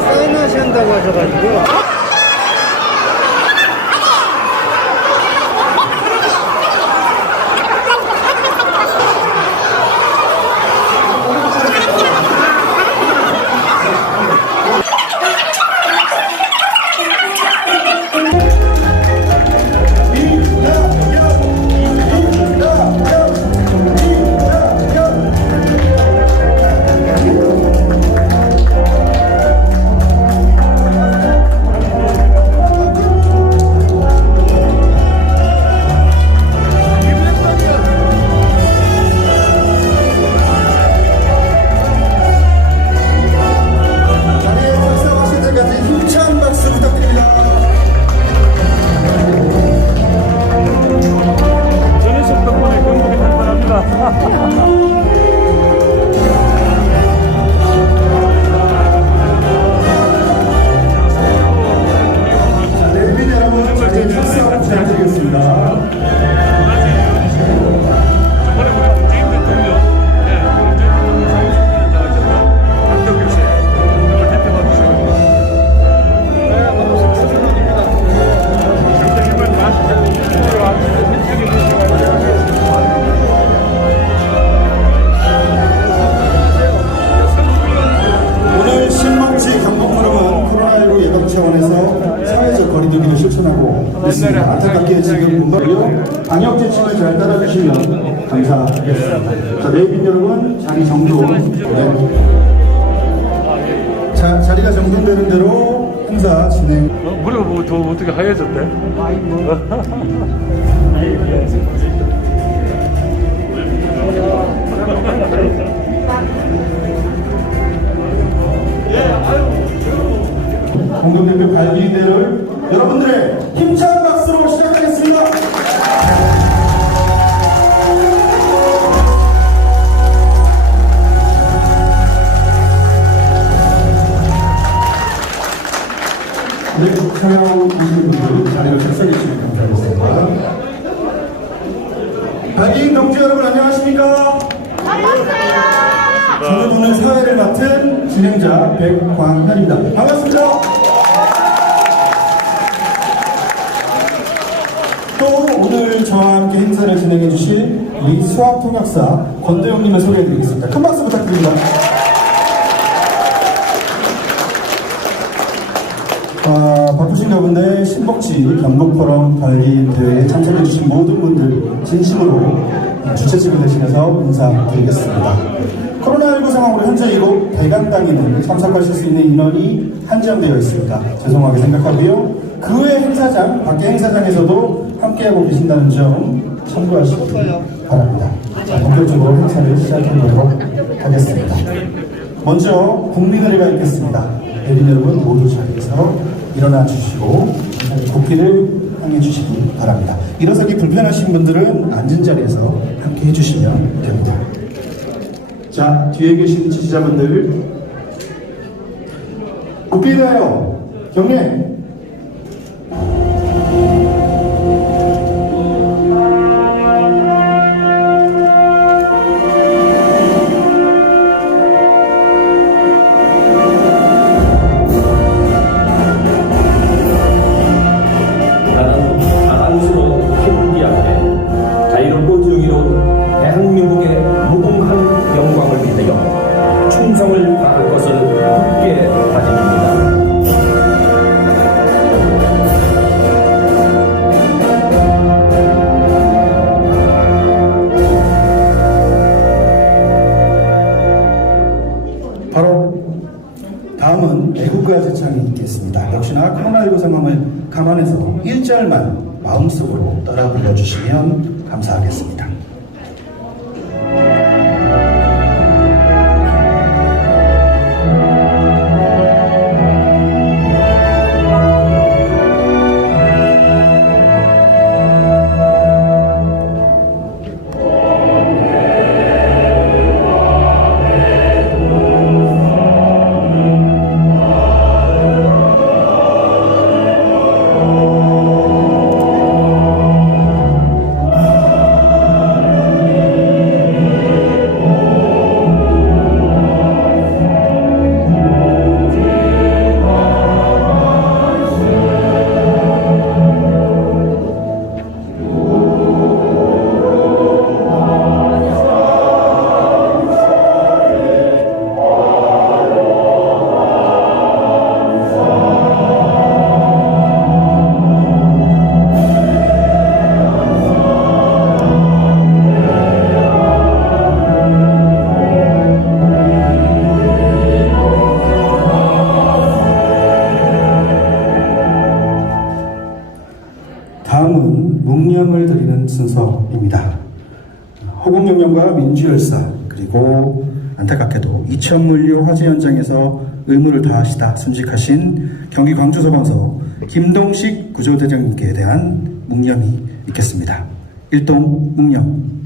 사인 하신다고 하셔가지고. 있습니다. 안타깝게 지금 문방구요 방역 지침을 잘 따라주시면 감사하겠습니다. 자, 내빈 여러분 자리 정돈. 네. 자, 자리가 정돈되는 대로 행사 진행. 머리가 뭐 더 어떻게 하얘졌대? 공동대표 발기인대를 여러분들의 힘찬 박수로 시작하겠습니다. 네, 촬영 오신 분들 자리로 착석해 주시면 감사하겠습니다. 발기인 동지 여러분 안녕하십니까? 반갑습니다. 저는 오늘 사회를 맡은 진행자 백광현입니다. 반갑습니다. 또 오늘 저와 함께 행사를 진행해 주실 우리 수학통역사 권도영님을 소개해 드리겠습니다. 큰 박수 부탁드립니다. 바쁘신 가운데 신복지 경북포럼 발기인 대회에 참석해 주신 모든 분들 진심으로 주최직을 대신해서 인사드리겠습니다. 코로나19 상황으로 현재 이곳 대강당에는 참석하실 수 있는 인원이 한정되어 있습니다. 죄송하게 생각하고요. 그 외 행사장, 밖에 행사장에서도 함께하고 계신다는 점 참고하시기 바랍니다. 자, 본격적으로 행사를 시작해보도록 하겠습니다. 먼저 국민의례가 있겠습니다. 대린 여러분 모두 자리에서 일어나 주시고 국기를 향해 주시기 바랍니다. 일어서기 불편하신 분들은 앉은 자리에서 함께 해주시면 됩니다. 자, 뒤에 계신 지지자분들 국기를 위하여 경례. 충성을 다할 것을 굳게 다짐합니다. 바로 다음은 애국가 제창이 있겠습니다. 역시나 코로나19 상황을 감안해서 1절만 마음속으로 따라 불러주시면 감사하겠습니다. 그리고 안타깝게도 이천물류 화재 현장에서 의무를 다하시다 순직하신 경기 광주소방서 김동식 구조대장님께 대한 묵념이 있겠습니다. 일동 묵념.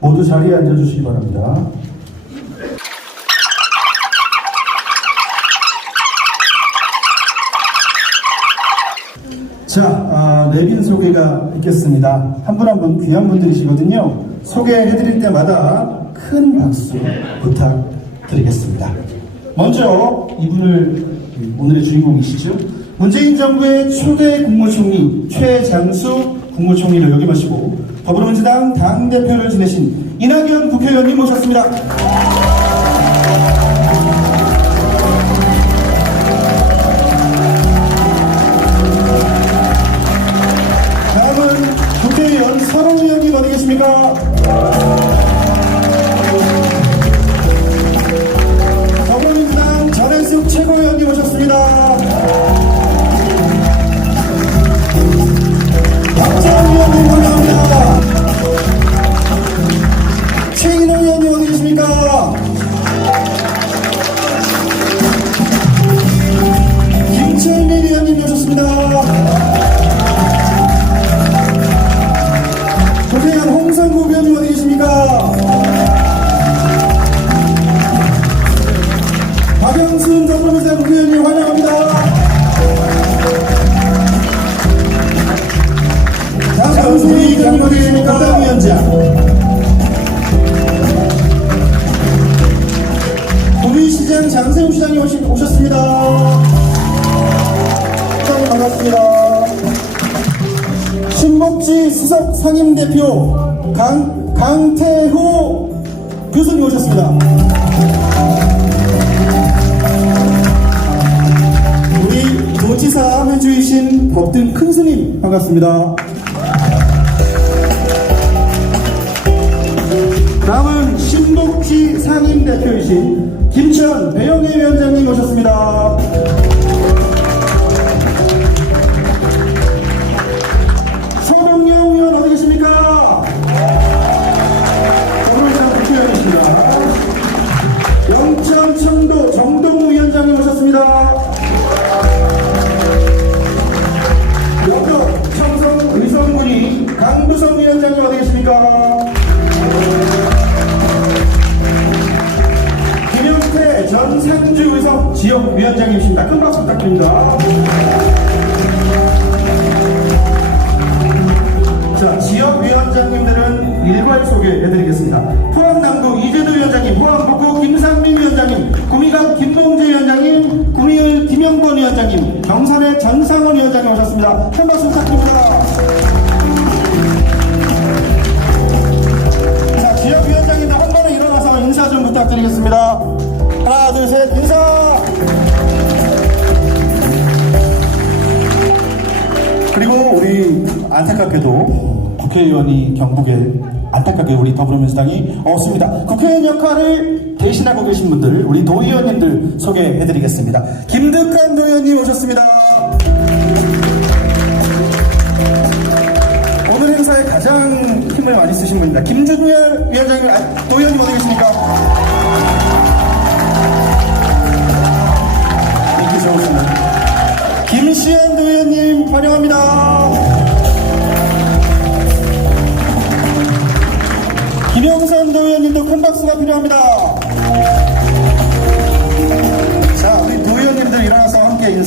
모두 자리에 앉아주시기 바랍니다. 자, 내빈 소개가 있겠습니다. 한 분 한 분 귀한 분들이시거든요. 소개해드릴 때마다 큰 박수 부탁드리겠습니다. 먼저 이분을 오늘의 주인공이시죠. 문재인 정부의 초대 국무총리 최장수 국무총리를 역임하시고 더불어민주당 당대표를 지내신 이낙연 국회의원님 모셨습니다. 다음은 국회의원 서른 의원님 어디 계십니까? 더불어민주당 전해숙 최고위원님 오셨습니다. 박정 의원님 환영합니다. 최인호 의원님 어디 계십니까? 김철민 의원님 오셨습니다. 국회의원 홍상국 의원님 어디 계십니까? 박영순 더불어민주당 국회의원님 환영합니다. 다음 우리 경북의 담당위원장 구리시장 장세웅 시장님 오셨습니다. 시장님 반갑습니다. 신복지 수석 상임대표 강태호 교수님 오셨습니다. 우리 도지사 회주이신 법등 큰스님 반갑습니다. 다음은 신복지 상임대표이신 김천 배영애 위원장님 오셨습니다. 서동영 의원 어디 계십니까? 더불어민주당 국회의원이십니다. 영천 청도 정동우 위원장님 오셨습니다. 여덕 청성 의성군이 강부성 위원장님 어디 계십니까? 김영태 전 상주의성 지역위원장님이십니다. 큰 박수 부탁드립니다. 자, 지역위원장님들은 일괄 소개해드리겠습니다. 포항남구 이재도 위원장님, 포항북구 김상민 위원장님, 구미갑 김봉재 위원장님, 구미을 김영권 위원장님, 경산의 전상원 위원장님 오셨습니다. 큰 박수 부탁드립니다. 자, 지역위원장님들 한 번에 일어나서 인사 좀 부탁드리겠습니다. 하나, 둘, 셋, 인사! 그리고 우리 안타깝게도 국회의원이 경북에 안타깝게 우리 더불어민주당이 없습니다. 국회의원 역할을 대신하고 계신 분들, 우리 도의원님들 소개해드리겠습니다. 김득한 도의원님 오셨습니다. 오늘 행사에 가장 힘을 많이 쓰신 분입니다. 김준열 위원장님, 도의원님 어디 계십니까? 인기 좋으신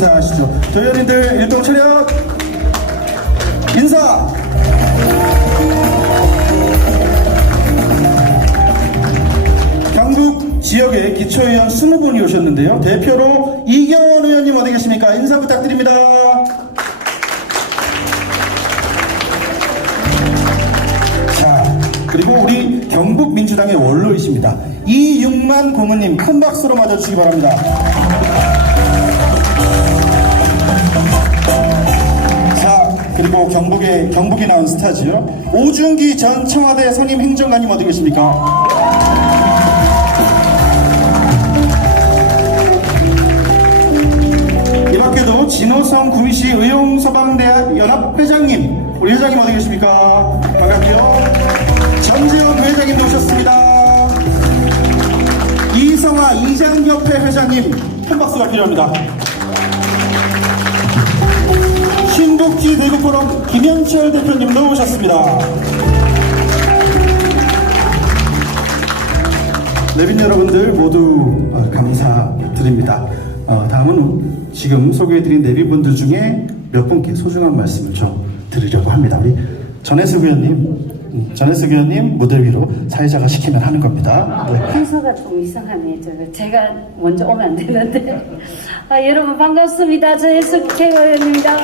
인사하시죠. 저희 의원님들 일동 차렷 인사. 경북 지역에 기초의원 20분이 오셨는데요. 대표로 이경원 의원님 어디 계십니까? 인사 부탁드립니다. 자, 그리고 우리 경북민주당의 원로이십니다. 이육만 고문님 큰 박수로 맞아주시기 바랍니다. 자, 그리고 경북이 나온 스타지요. 오준기 전 청와대 선임 행정관님 어디 계십니까? 이 밖에도 진호성 구미시 의용소방대학 연합회장님, 우리 회장님 어디 계십니까? 반갑고요. 전재원 회장님도 오셨습니다. 이성아 이장협회 회장님 큰 박수가 필요합니다. 신복지 대구포럼 김현철 대표님도 오셨습니다. 내빈 여러분들 모두 감사드립니다. 다음은 지금 소개해드린 내빈분들 중에 몇 분께 소중한 말씀을 좀 드리려고 합니다. 우리 전혜숙 의원님 무대 위로 사회자가 시키면 하는 겁니다. 네. 순서가 좀 이상하네. 제가 먼저 오면 안 되는데. 여러분 반갑습니다. 전혜숙 최고위원입니다.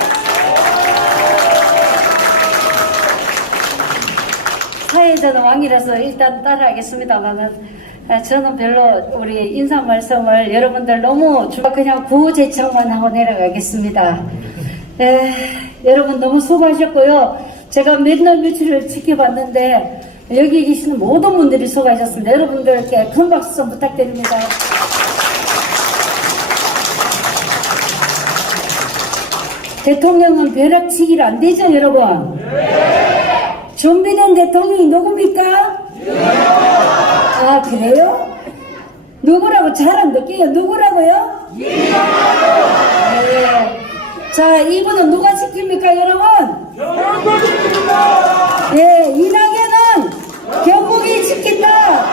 사회자는 왕이라서 일단 따라하겠습니다만은 저는 별로 우리 인사 말씀을 여러분들 너무 그냥 구제청만 하고 내려가겠습니다. 여러분 너무 수고하셨고요. 제가 몇날 며칠을 지켜봤는데 여기 계시는 모든 분들이 수고하셨습니다. 여러분들께 큰 박수 좀 부탁드립니다. 대통령은 벼락치기를 안 되죠, 여러분? 준비된 대통령이 누굽니까? 아, 그래요? 누구라고 잘 안 듣게요? 누구라고요? 네. 자, 이분은 누가 지킵니까, 여러분? 경북이 지킵니다! 예, 이낙연은 경북이 지킨다!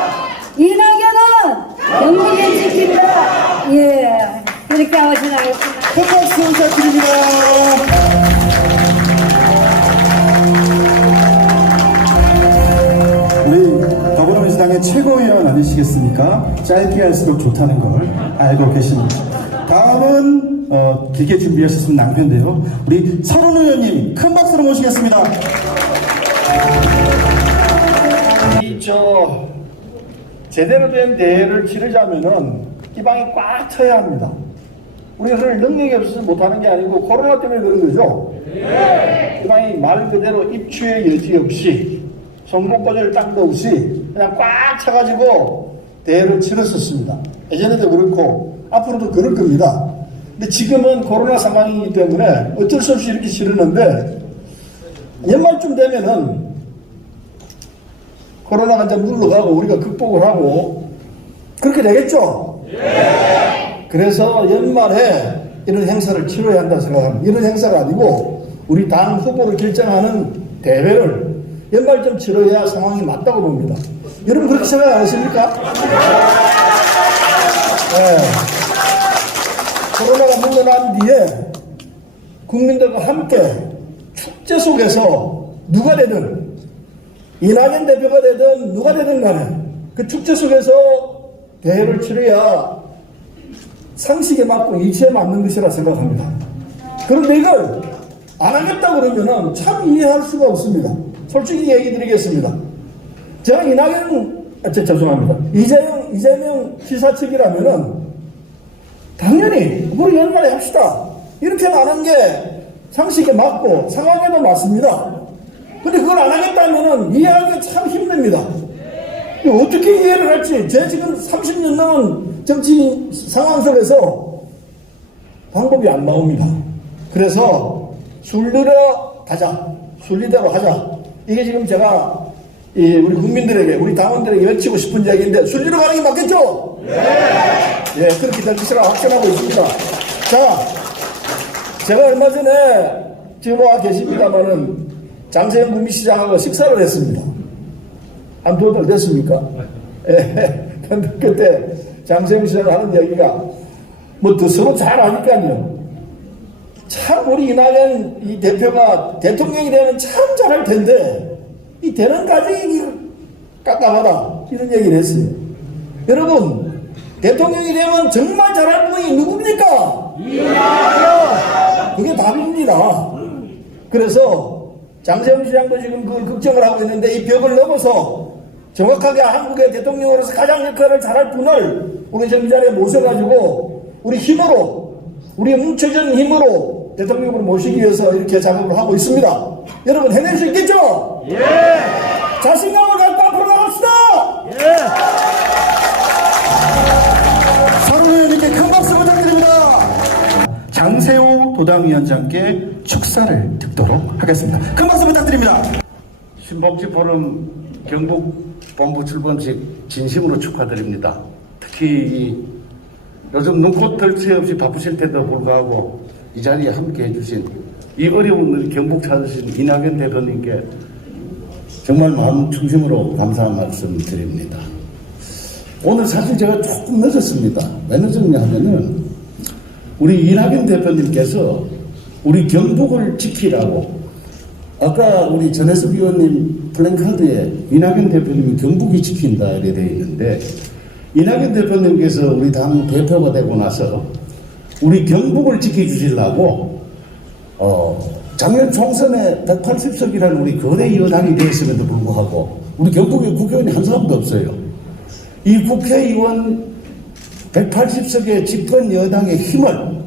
이낙연은 경북이 지킨다! 예, 이렇게 하고 지나가겠습니다. 큰 박수 부탁드립니다. 우리 더불어민주당의 최고위원 아니시겠습니까? 짧게 할수록 좋다는 걸 알고 계십니다. 다음은 길게 준비하셨으면 낭패인데요. 우리 서른 의원님 큰 박수로 모시겠습니다. 제대로 된 대회를 치르자면은 기방이 꽉 차야 합니다. 우리가 그럴 능력이 없어서 못하는 게 아니고 코로나 때문에 그런 거죠. 기방이 말 그대로 입추의 여지 없이 선거 꼬질 땅도 없이 그냥 꽉 차가지고 대회를 치렀었습니다. 예전에도 그렇고 앞으로도 그럴 겁니다. 근데 지금은 코로나 상황이기 때문에 어쩔 수 없이 이렇게 치르는데 연말쯤 되면은 코로나가 이제 물러가고 우리가 극복을 하고 그렇게 되겠죠? 그래서 연말에 이런 행사를 치러야 한다 생각합니다. 이런 행사가 아니고 우리 당 후보를 결정하는 대회를 연말쯤 치러야 상황이 맞다고 봅니다. 여러분 그렇게 생각 안 하십니까? 네. 코로나가 물러난 뒤에 국민들과 함께 축제 속에서 누가 되든 이낙연 대표가 되든 누가 되든 간에 그 축제 속에서 대회를 치러야 상식에 맞고 이치에 맞는 것이라 생각합니다. 그런데 이걸 안 하겠다 그러면은 참 이해할 수가 없습니다. 솔직히 얘기 드리겠습니다. 제가 죄송합니다. 이재명 지사 측이라면은 당연히 우리 연말에 합시다. 이렇게 말하는 게 상식에 맞고 상황에도 맞습니다. 근데 그걸 안 하겠다면은 이해하기가 참 힘듭니다. 어떻게 이해를 할지, 제 지금 30년 넘은 정치 상황 속에서 방법이 안 나옵니다. 그래서 순리대로 하자. 이게 지금 제가 우리 국민들에게, 우리 당원들에게 외치고 싶은 이야기인데, 순리로 가는 게 맞겠죠? 예, 그렇게 될 것이라 확신하고 있습니다. 자, 제가 얼마 전에 지금 와 계십니다만은 장세현 구미시장하고 식사를 했습니다. 한 두어 달 됐습니까? 예. 근데 그때 장세현 시장 하는 얘기가 뭐 더 서로 잘 아니까요. 참 우리 이낙연 이 대표가 대통령이 되면 참 잘할 텐데 이 되는까지 깝깝하다 이런 얘기를 했어요. 여러분 대통령이 되면 정말 잘할 분이 누굽니까? 그게 답입니다. 그래서 장세훈 시장도 지금 그 걱정을 하고 있는데 이 벽을 넘어서 정확하게 한국의 대통령으로서 가장 역할을 잘할 분을 우리 이 자리에 모셔가지고 우리 힘으로 우리 뭉쳐진 힘으로 대통령으로 모시기 위해서 이렇게 작업을 하고 있습니다. 여러분 해낼 수 있겠죠? 예. 자신감을 갖고 앞으로 나갑시다. 예. 서른 의원님께 큰 박수 부탁드립니다. 장세호 도당위원장께 축사를 듣도록 하겠습니다. 큰 박수 부탁드립니다. 신복지 포럼 경북 본부 출범식 진심으로 축하드립니다. 특히 요즘 눈코 뜰 새 없이 바쁘실 텐데도 불구하고 이 자리에 함께 해주신 이 어려운 우리 경북 찾으신 이낙연 대표님께 정말 마음 중심으로 감사한 말씀 드립니다. 오늘 사실 제가 조금 늦었습니다. 왜 늦었냐 하면은 우리 이낙연 대표님께서 우리 경북을 지키라고 아까 우리 전혜숙 의원님 플랜카드에 이낙연 대표님이 경북이 지킨다 이렇게 되어 있는데 이낙연 대표님께서 우리 당 대표가 되고 나서 우리 경북을 지켜주시려고 작년 총선에 180석이라는 우리 거대 여당이 되었음에도 불구하고 우리 경북에 국회의원이 한 사람도 없어요. 이 국회의원 180석의 집권 여당의 힘을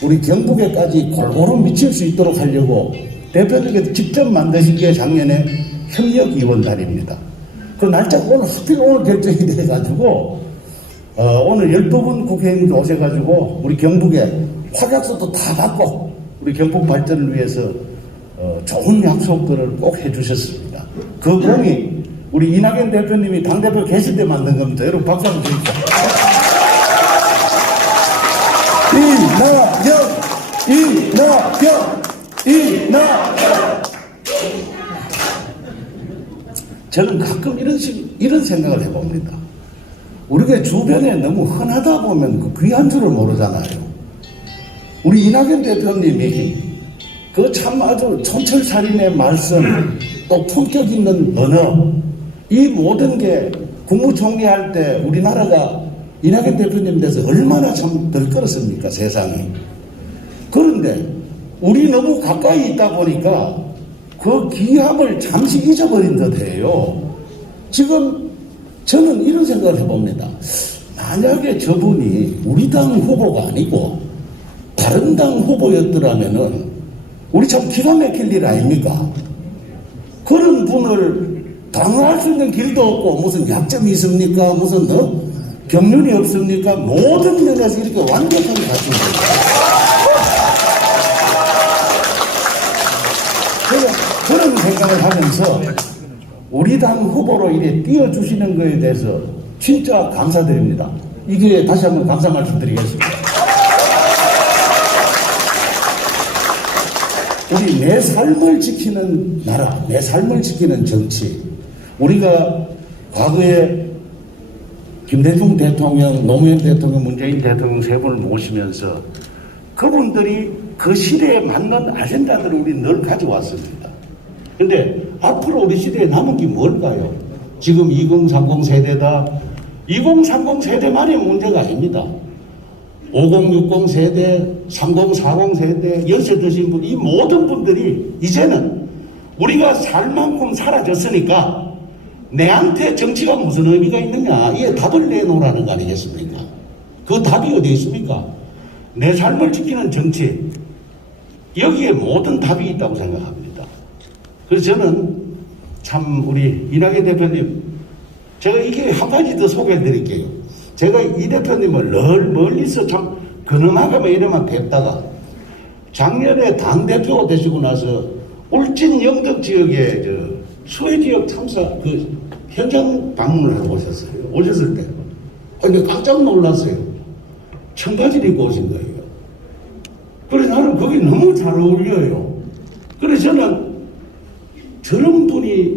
우리 경북에까지 골고루 미칠 수 있도록 하려고 대표님께서 직접 만드신 게 작년에 협력위원단입니다. 그 날짜가 오늘 하필 오늘 결정이 돼가지고 오늘 12분 국회의원이 오셔가지고 우리 경북에 확약서도 다 받고 우리 경북 발전을 위해서 좋은 약속들을 꼭 해주셨습니다. 그 공이 우리 이낙연 대표님이 당대표 계실 때 만든 겁니다. 여러분 박수 한번 주십시오. 이낙연 저는 가끔 이런 생각을 해봅니다. 우리가 주변에 너무 흔하다 보면 그 귀한 줄을 모르잖아요. 우리 이낙연 대표님이 그 참 아주 촌철살인의 말씀 또 품격 있는 언어 이 모든 게 국무총리 할 때 우리나라가 이낙연 대표님 돼서 얼마나 참 덜끌었습니까 세상이. 그런데 우리 너무 가까이 있다 보니까 그 귀함을 잠시 잊어버린 듯해요. 지금 저는 이런 생각을 해봅니다. 만약에 저분이 우리 당 후보가 아니고 다른 당 후보였더라면은 우리 참 기가 막힐 일 아닙니까? 그런 분을 당할 수 있는 길도 없고 무슨 약점이 있습니까? 무슨 경륜이 없습니까? 모든 면에서 이렇게 완벽하게 갖춘 거예요. 그런 생각을 하면서 우리 당 후보로 이래 띄워주시는 것에 대해서 진짜 감사드립니다. 이게 다시 한번 감사 말씀드리겠습니다. 우리 내 삶을 지키는 나라, 내 삶을 지키는 정치. 우리가 과거에 김대중 대통령, 노무현 대통령, 문재인 대통령 세 분을 모시면서 그분들이 그 시대에 맞는 아젠다들을 우리 늘 가져왔습니다. 근데 앞으로 우리 시대에 남은 게 뭘까요? 지금 2030 세대다. 2030 세대만의 문제가 아닙니다. 5060 세대, 3040 세대, 연세 드신 분, 이 모든 분들이 이제는 우리가 살 만큼 사라졌으니까 내한테 정치가 무슨 의미가 있느냐. 이게 답을 내놓으라는 거 아니겠습니까? 그 답이 어디 있습니까? 내 삶을 지키는 정치. 여기에 모든 답이 있다고 생각합니다. 그래서 저는 참 우리 이낙연 대표님, 제가 이게 한 가지 더 소개해 드릴게요. 제가 이 대표님을 늘 멀리서 참 근엄하게만 이래만 뵙다가 작년에 당대표가 되시고 나서 울진 영덕 지역에 수해 지역 참사 그 현장 방문을 하고 오셨어요. 오셨을 때. 근데 깜짝 놀랐어요. 청바지를 입고 오신 거예요. 그래서 나는 거기 너무 잘 어울려요. 그래서 저는 저런 분이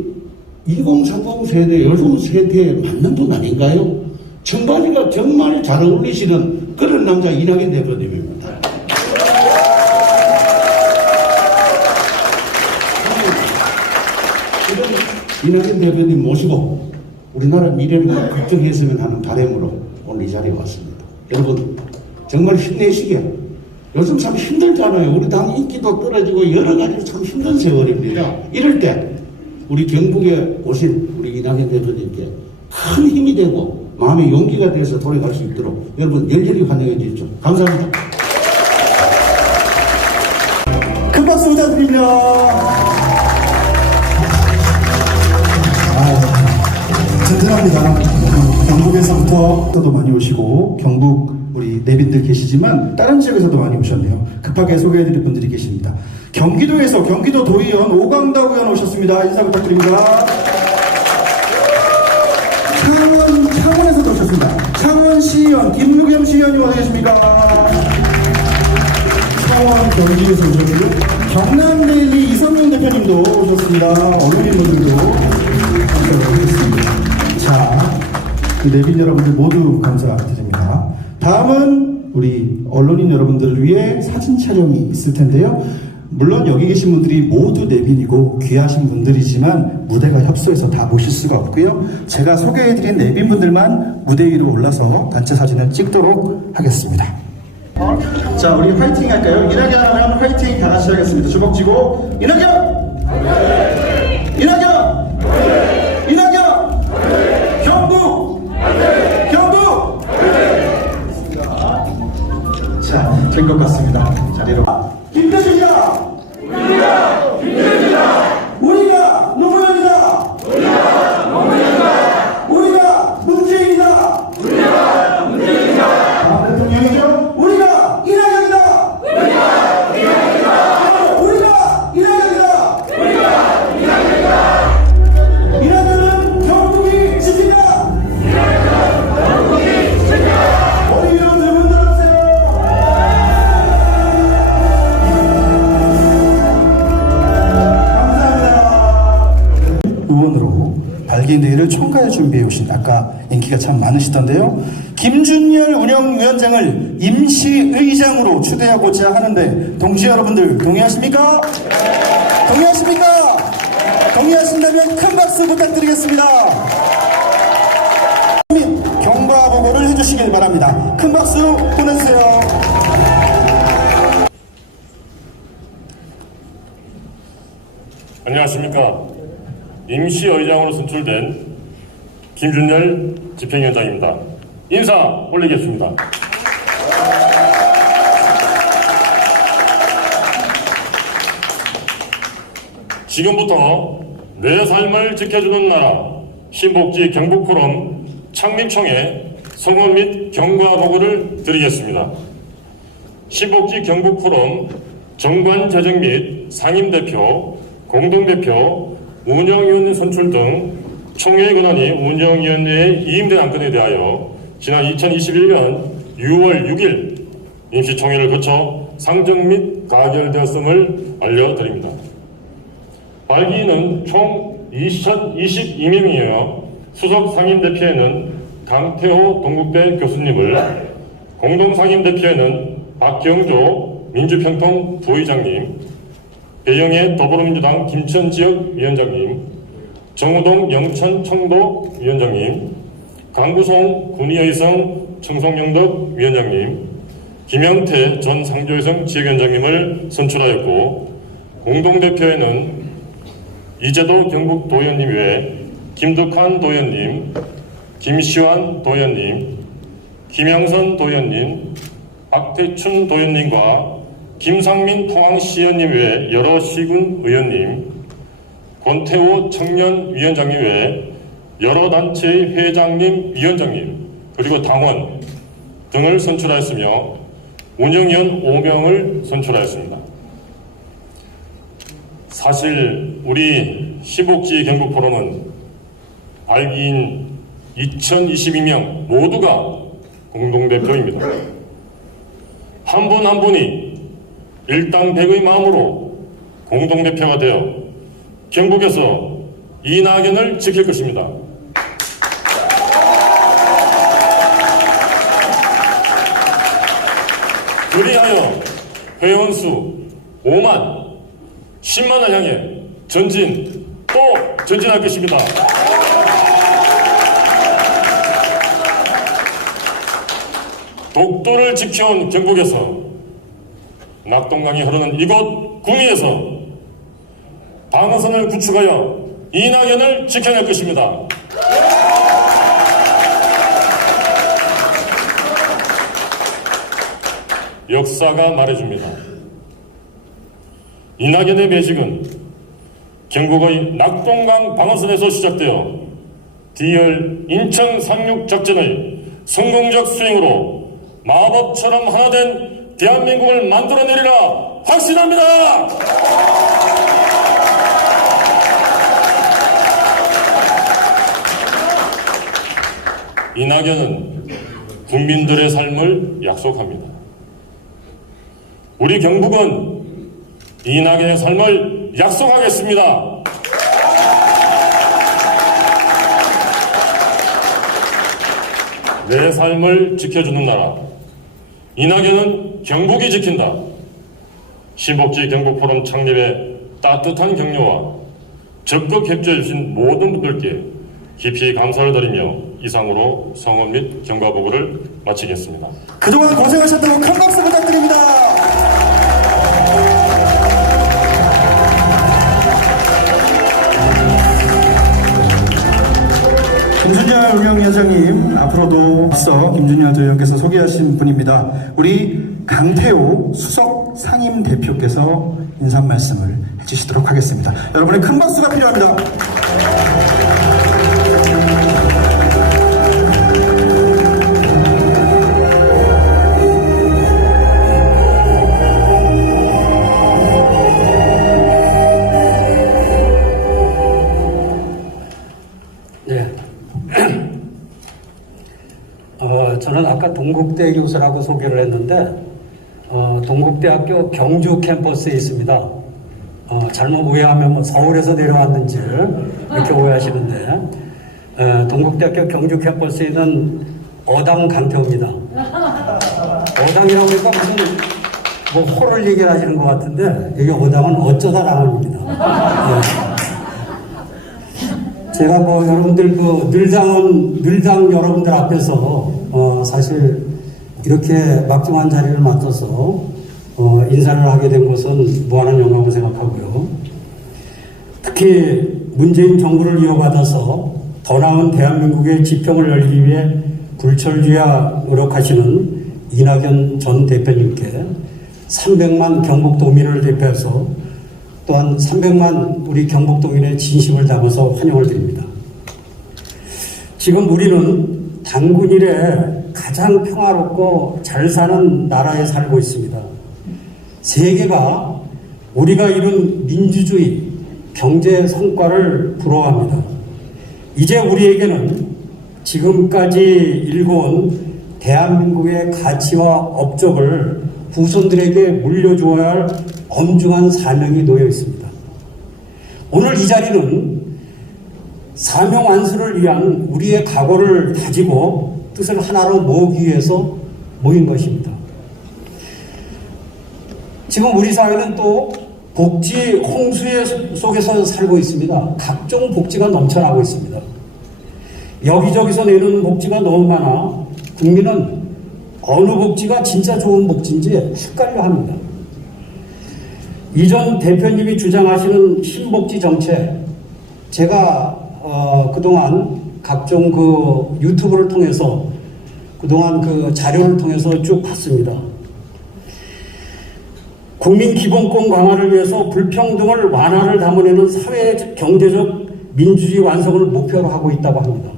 2030 세대, 요즘 세대에 맞는 분 아닌가요? 청바지가 정말 잘 어울리시는 그런 남자 이낙연 대표님입니다. 이낙연 대표님 모시고 우리나라 미래를 걱정했으면 하는 바람으로 오늘 이 자리에 왔습니다. 여러분 정말 힘내시게. 요즘 참 힘들잖아요. 우리 당 인기도 떨어지고 여러 가지로 참 힘든 세월입니다. 이럴 때 우리 경북에 오신 우리 이낙연 대표님께 큰 힘이 되고 마음의 용기가 돼서 돌아갈 수 있도록 여러분 열렬히 환영해 주십시오. 감사합니다. 큰 박수 부탁드립니다. 든든합니다. 경북에서부터 도 많이 오시고 경북 우리 내빈들 계시지만 다른 지역에서도 많이 오셨네요. 급하게 소개해드릴 분들이 계십니다. 경기도에서 경기도 도의원 오광덕 의원 오셨습니다. 인사 부탁드립니다. 창원에서도 오셨습니다. 창원시의원 김루겸 시의원님 어디 계십니까? 창원 경기에서 오셨고요. 경남데일리 이선용 대표님도 오셨습니다. 언론인분들도 감사드리겠습니다. 자, 내빈 여러분들 모두 감사드립니다. 다음은 우리 언론인 여러분들을 위해 사진 촬영이 있을 텐데요. 물론 여기 계신 분들이 모두 내빈이고 귀하신 분들이지만 무대가 협소해서 다 모실 수가 없고요. 제가 소개해드린 내빈분들만 무대 위로 올라서 단체 사진을 찍도록 하겠습니다. 자, 우리 화이팅 할까요? 이낙연 하면 화이팅 다 같이 하겠습니다. 주먹 쥐고 이낙연! 이낙연! 이낙연! 경북! 경북! 자, 된 것 같습니다. 자리로. 김대중이다! 우리가! 김대중이다! 우리가! 노무현이다! 우리가! 노무현이다! 우리가! 문재인이다! 우리가! 문재인이다! 다음 대통령이죠? 우리가! 이낙연이다! 우리가! 이낙연이다! 우리가! 이낙연이다! 우리가! 이낙연이다! 이낙연은 경북이 지킨다! 이낙연은 경북이 지킨다! 우리 여러분들 문 열어주세요! 의원으로 발기인대회를 총괄 준비해 오신 아까 인기가 참 많으시던데요. 김준열 운영위원장을 임시의장으로 추대하고자 하는데 동지 여러분들 동의하십니까? 동의하십니까? 동의하신다면 큰 박수 부탁드리겠습니다. 및 경과 보고를 해주시길 바랍니다. 큰 박수 보내주세요. 안녕하십니까. 임시의장으로 선출된 김준열 집행위원장입니다. 인사 올리겠습니다. 지금부터 내 삶을 지켜주는 나라 신복지 경북포럼 창립총회 성원 및 경과 보고를 드리겠습니다. 신복지 경북포럼 정관재정 및 상임대표, 공동대표, 운영위원 선출 등 총회의 권한이 운영위원회에 이임된 안건에 대하여 지난 2021년 6월 6일 임시총회를 거쳐 상정 및 가결되었음을 알려드립니다. 발기인은 총 2022명이며 수석 상임대표에는 강태호 동국대 교수님을, 공동상임대표에는 박경조 민주평통 부의장님, 배영애 더불어민주당 김천지역위원장님, 정우동 영천청도 위원장님, 강구송 군의의성 청송영덕 위원장님, 김영태 전 상조의성 지역위원장님을 선출하였고, 공동대표에는 이재도 경북 도의원님 외에 김득환 도의원님, 김시환 도의원님, 김영선 도의원님, 박태춘 도의원님과 김상민 포항시의원님 외에 여러 시군 의원님, 권태호 청년위원장님 외에 여러 단체의 회장님, 위원장님, 그리고 당원 등을 선출하였으며 운영위원 5명을 선출하였습니다. 사실 우리 신복지 경북포럼은 발기인 2022명 모두가 공동대표입니다. 한 분 한 분이 일당백의 마음으로 공동대표가 되어 경북에서 이낙연을 지킬 것입니다. 그리하여 회원수 5만, 10만을 향해 전진 또 전진할 것입니다. 독도를 지켜온 경북에서 낙동강이 흐르는 이곳 구미에서 방어선을 구축하여 이낙연을 지켜낼 것입니다. 역사가 말해줍니다. 이낙연의 매직은 경북의 낙동강 방어선에서 시작되어 DL 인천 상륙 작전의 성공적 수행으로 마법처럼 하나 된 대한민국을 만들어내리라 확신합니다. 이낙연은 국민들의 삶을 약속합니다. 우리 경북은 이낙연의 삶을 약속하겠습니다. 내 삶을 지켜주는 나라. 이낙연은 경북이 지킨다. 신복지 경북포럼 창립의 따뜻한 격려와 적극 협조해 주신 모든 분들께 깊이 감사를 드리며 이상으로 성원 및 경과 보고를 마치겠습니다. 그동안 고생하셨다고 큰 박수 부탁드립니다. 김준열 운영위원장님, 앞으로도 앞서 김준열 의원께서 소개하신 분입니다. 우리 강태호 수석 상임대표께서 인사 말씀을 해주시도록 하겠습니다. 여러분의 큰 박수가 필요합니다. 저는 아까 동국대 교수라고 소개를 했는데 동국대학교 경주 캠퍼스에 있습니다. 잘못 오해하면 뭐 서울에서 내려왔는지 이렇게 오해하시는데 동국대학교 경주 캠퍼스에 있는 어당 강태호입니다. 어당이라고 하니까 무슨 뭐 호를 얘기를 하시는 것 같은데 이게 어당은 어쩌다 당원입니다. 제가 뭐 여러분들 그 늘당 여러분들 앞에서 사실 이렇게 막중한 자리를 맡아서 인사를 하게 된 것은 무한한 영광을 생각하고요. 특히 문재인 정부를 이어받아서 더 나은 대한민국의 지평을 열기 위해 불철주야 노력하시는 이낙연 전 대표님께 300만 경북도민을 대표해서 또한 300만 우리 경북도민의 진심을 담아서 환영을 드립니다. 지금 우리는 단군 이래 가장 평화롭고 잘 사는 나라에 살고 있습니다. 세계가 우리가 이룬 민주주의, 경제 성과를 부러워합니다. 이제 우리에게는 지금까지 일궈온 대한민국의 가치와 업적을 후손들에게 물려주어야 할 엄중한 사명이 놓여 있습니다. 오늘 이 자리는 사명 완수를 위한 우리의 각오를 다지고 뜻을 하나로 모으기 위해서 모인 것입니다. 지금 우리 사회는 또 복지 홍수 속에서 살고 있습니다. 각종 복지가 넘쳐나고 있습니다. 여기저기서 내는 복지가 너무 많아 국민은 어느 복지가 진짜 좋은 복지인지 헷갈려 합니다. 이전 대표님이 주장하시는 신복지 정책, 제가 그동안 각종 그 유튜브를 통해서 그동안 그 자료를 통해서 쭉 봤습니다. 국민 기본권 강화를 위해서 불평등을 완화를 담아내는 사회 경제적 민주주의 완성을 목표로 하고 있다고 합니다.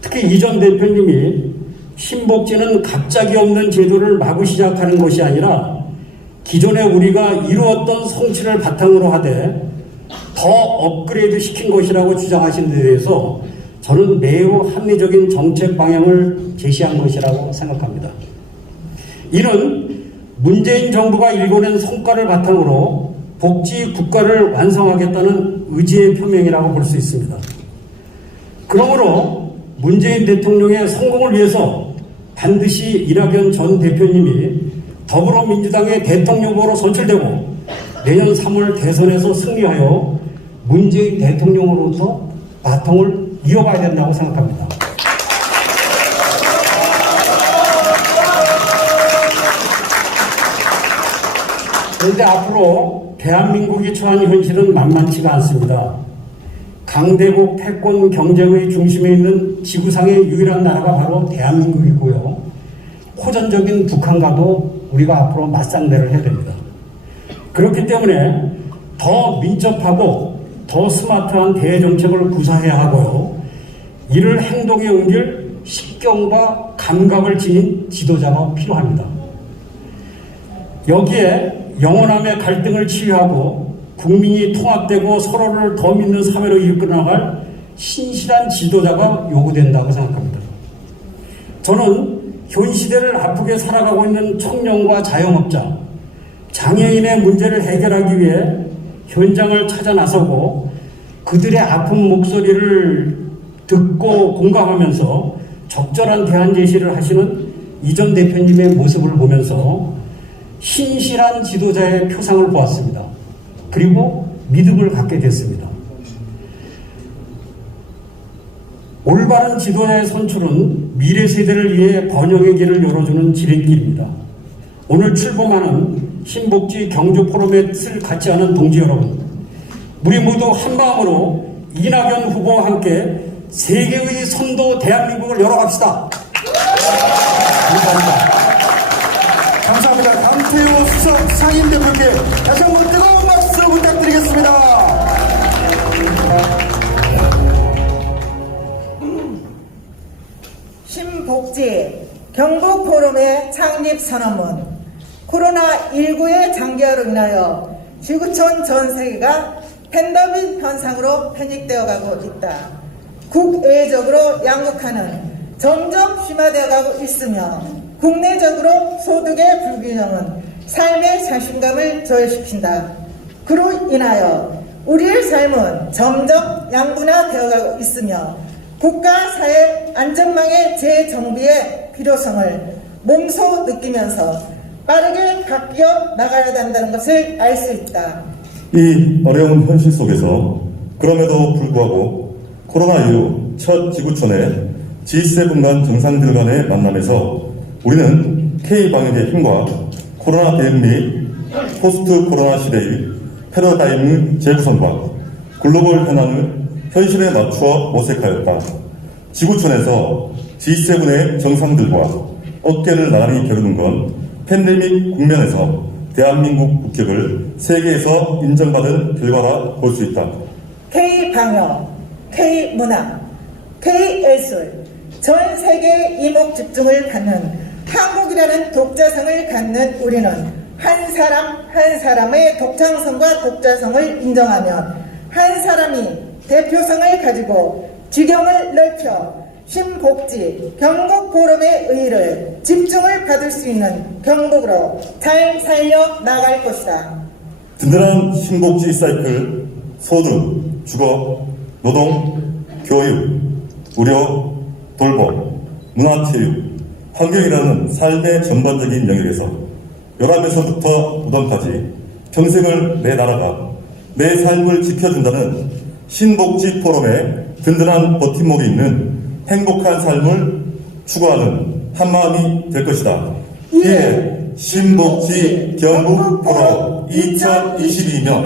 특히 이전 대표님이 신복지는 갑자기 없는 제도를 마구 시작하는 것이 아니라 기존에 우리가 이루었던 성취를 바탕으로 하되 더 업그레이드 시킨 것이라고 주장하신 데 대해서 저는 매우 합리적인 정책 방향을 제시한 것이라고 생각합니다. 이는 문재인 정부가 일궈낸 성과를 바탕으로 복지 국가를 완성하겠다는 의지의 표명이라고 볼 수 있습니다. 그러므로 문재인 대통령의 성공을 위해서 반드시 이낙연 전 대표님이 더불어민주당의 대통령 후보로 선출되고 내년 3월 대선에서 승리하여 문재인 대통령으로부터 바통을 이어가야 된다고 생각합니다. 그런데 앞으로 대한민국이 처한 현실은 만만치가 않습니다. 강대국 패권 경쟁의 중심에 있는 지구상의 유일한 나라가 바로 대한민국이고요. 호전적인 북한과도 우리가 앞으로 맞상대를 해야 됩니다. 그렇기 때문에 더 민첩하고 더 스마트한 대정책을 구사해야 하고요. 이를 행동에 옮길 식견과 감각을 지닌 지도자가 필요합니다. 여기에 영원함의 갈등을 치유하고 국민이 통합되고 서로를 더 믿는 사회로 이끌어나갈 신실한 지도자가 요구된다고 생각합니다. 저는 현 시대를 아프게 살아가고 있는 청년과 자영업자, 장애인의 문제를 해결하기 위해 현장을 찾아 나서고 그들의 아픈 목소리를 듣고 공감하면서 적절한 대안 제시를 하시는 이 전 대표님의 모습을 보면서 신실한 지도자의 표상을 보았습니다. 그리고 믿음을 갖게 됐습니다. 올바른 지도자의 선출은 미래 세대를 위해 번영의 길을 열어주는 지름길입니다. 오늘 출범하는 신복지 경주 포럼에 뜻을 같이 하는 동지 여러분, 우리 모두 한마음으로 이낙연 후보와 함께 세계의 선도 대한민국을 열어갑시다. 감사합니다. 감사합니다. 강태우 수석 상임대표께 다시 한번 뜨거운 박수 부탁드리겠습니다. 신복지 경북포럼의 창립 선언문. 코로나19의 장기화로 인하여 지구촌 전 세계가 팬데믹 현상으로 편익되어 가고 있다. 국외적으로 양극화는 점점 심화되어 가고 있으며 국내적으로 소득의 불균형은 삶의 자신감을 저해시킨다. 그로 인하여 우리의 삶은 점점 양분화되어 가고 있으며 국가 사회 안전망의 재정비의 필요성을 몸소 느끼면서 빠르게 바뀌어 나가야 한다는 것을 알 수 있다. 이 어려운 현실 속에서 그럼에도 불구하고 코로나 이후 첫 지구촌의 G7 간 정상들 간의 만남에서 우리는 K방역의 힘과 코로나 대응 및 포스트 코로나 시대의 패러다임 재구성과 글로벌 현안을 현실에 맞추어 모색하였다. 지구촌에서 G7의 정상들과 어깨를 나란히 겨루는 건 팬데믹 국면에서 대한민국 국격을 세계에서 인정받은 결과라 볼 수 있다. K방역, K문화, K예술, 전 세계의 이목 집중을 받는 한국이라는 독자성을 갖는 우리는 한 사람 한 사람의 독창성과 독자성을 인정하며 한 사람이 대표성을 가지고 지경을 넓혀 신복지 경북포럼의 의의를 집중을 받을 수 있는 경북으로 잘 살려 나갈 것이다. 든든한 신복지 사이클, 소득, 주거, 노동, 교육, 의료, 돌봄, 문화체육, 환경이라는 삶의 전반적인 영역에서 열함에서부터 무덤까지 평생을 내 나라가 내 삶을 지켜준다는 신복지 포럼의 든든한 버팀목이 있는 행복한 삶을 추구하는 한마음이 될 것이다. 이에 신복지 경북 포럼 2022년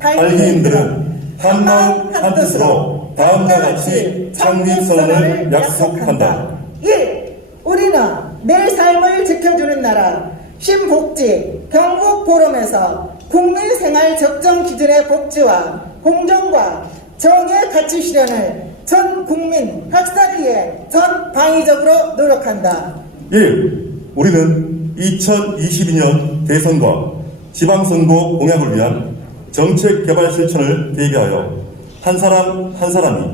발기인들은 한마음 한뜻으로 다음과 같이 창립 선언을 약속한다. 1. 우리는 내 삶을 지켜주는 나라 신복지 경북포럼에서 국민생활 적정 기준의 복지와 공정과 정의의 가치 실현을 전 국민 확산을 위해 전방위적으로 노력한다. 1. 우리는 2022년 대선과 지방선거 공약을 위한 정책 개발 실천을 대비하여 한 사람 한 사람이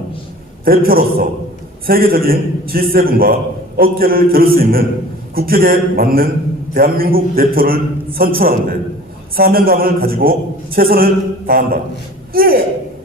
대표로서 세계적인 G7과 어깨를 겨룰 수 있는 국격에 맞는 대한민국 대표를 선출하는 데 사명감을 가지고 최선을 다한다. 2.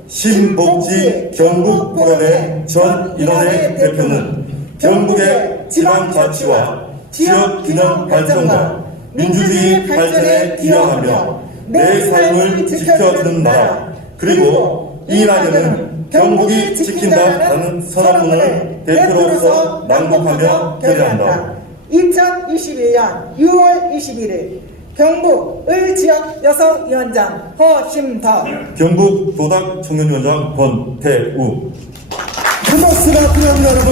신복지 경북포럼의 전 인원의 대표는 경북의 지방자치와 지역균형 발전과 민주주의 발전에 기여하며 내 삶을 지켜주는 나라 그리고 이낙연은 경북이 지킨다라는 선언문을 대표로서 낭독하며 결의한다. 2021년 6월 21일 경북 을지역 여성위원장 허심더, 경북 도닥 청년위원장 권태우. 큰 박수가 필요합니다, 여러분.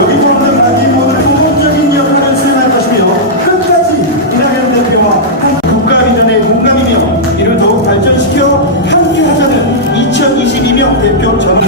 여기 모든 가기모는 공적인 역할을 수행할 것이며 끝까지 이낙연 대표와 국가 비전에 공감이며 이를 더욱 발전시켜 함께하자는 2022명 대표 전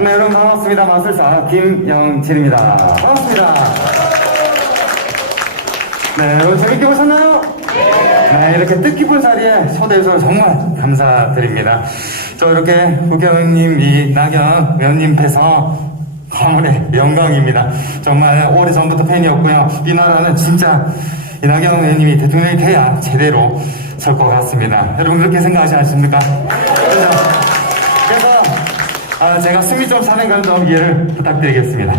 네, 여러분 반갑습니다. 마술사 김영진입니다. 반갑습니다. 네, 여러분 재밌게 보셨나요? 네, 이렇게 뜻깊은 자리에 초대해 주셔서 정말 감사드립니다. 저 이렇게 국회의원님 이낙연 의원님 뵈서 가문의 영광입니다. 정말 오래전부터 팬이었고요. 이 나라는 진짜 이낙연 의원님이 대통령이 돼야 제대로 설 것 같습니다. 여러분 그렇게 생각하지 않습니까? 그래서 제가 숨이 좀 차는 건 좀 이해를 부탁드리겠습니다.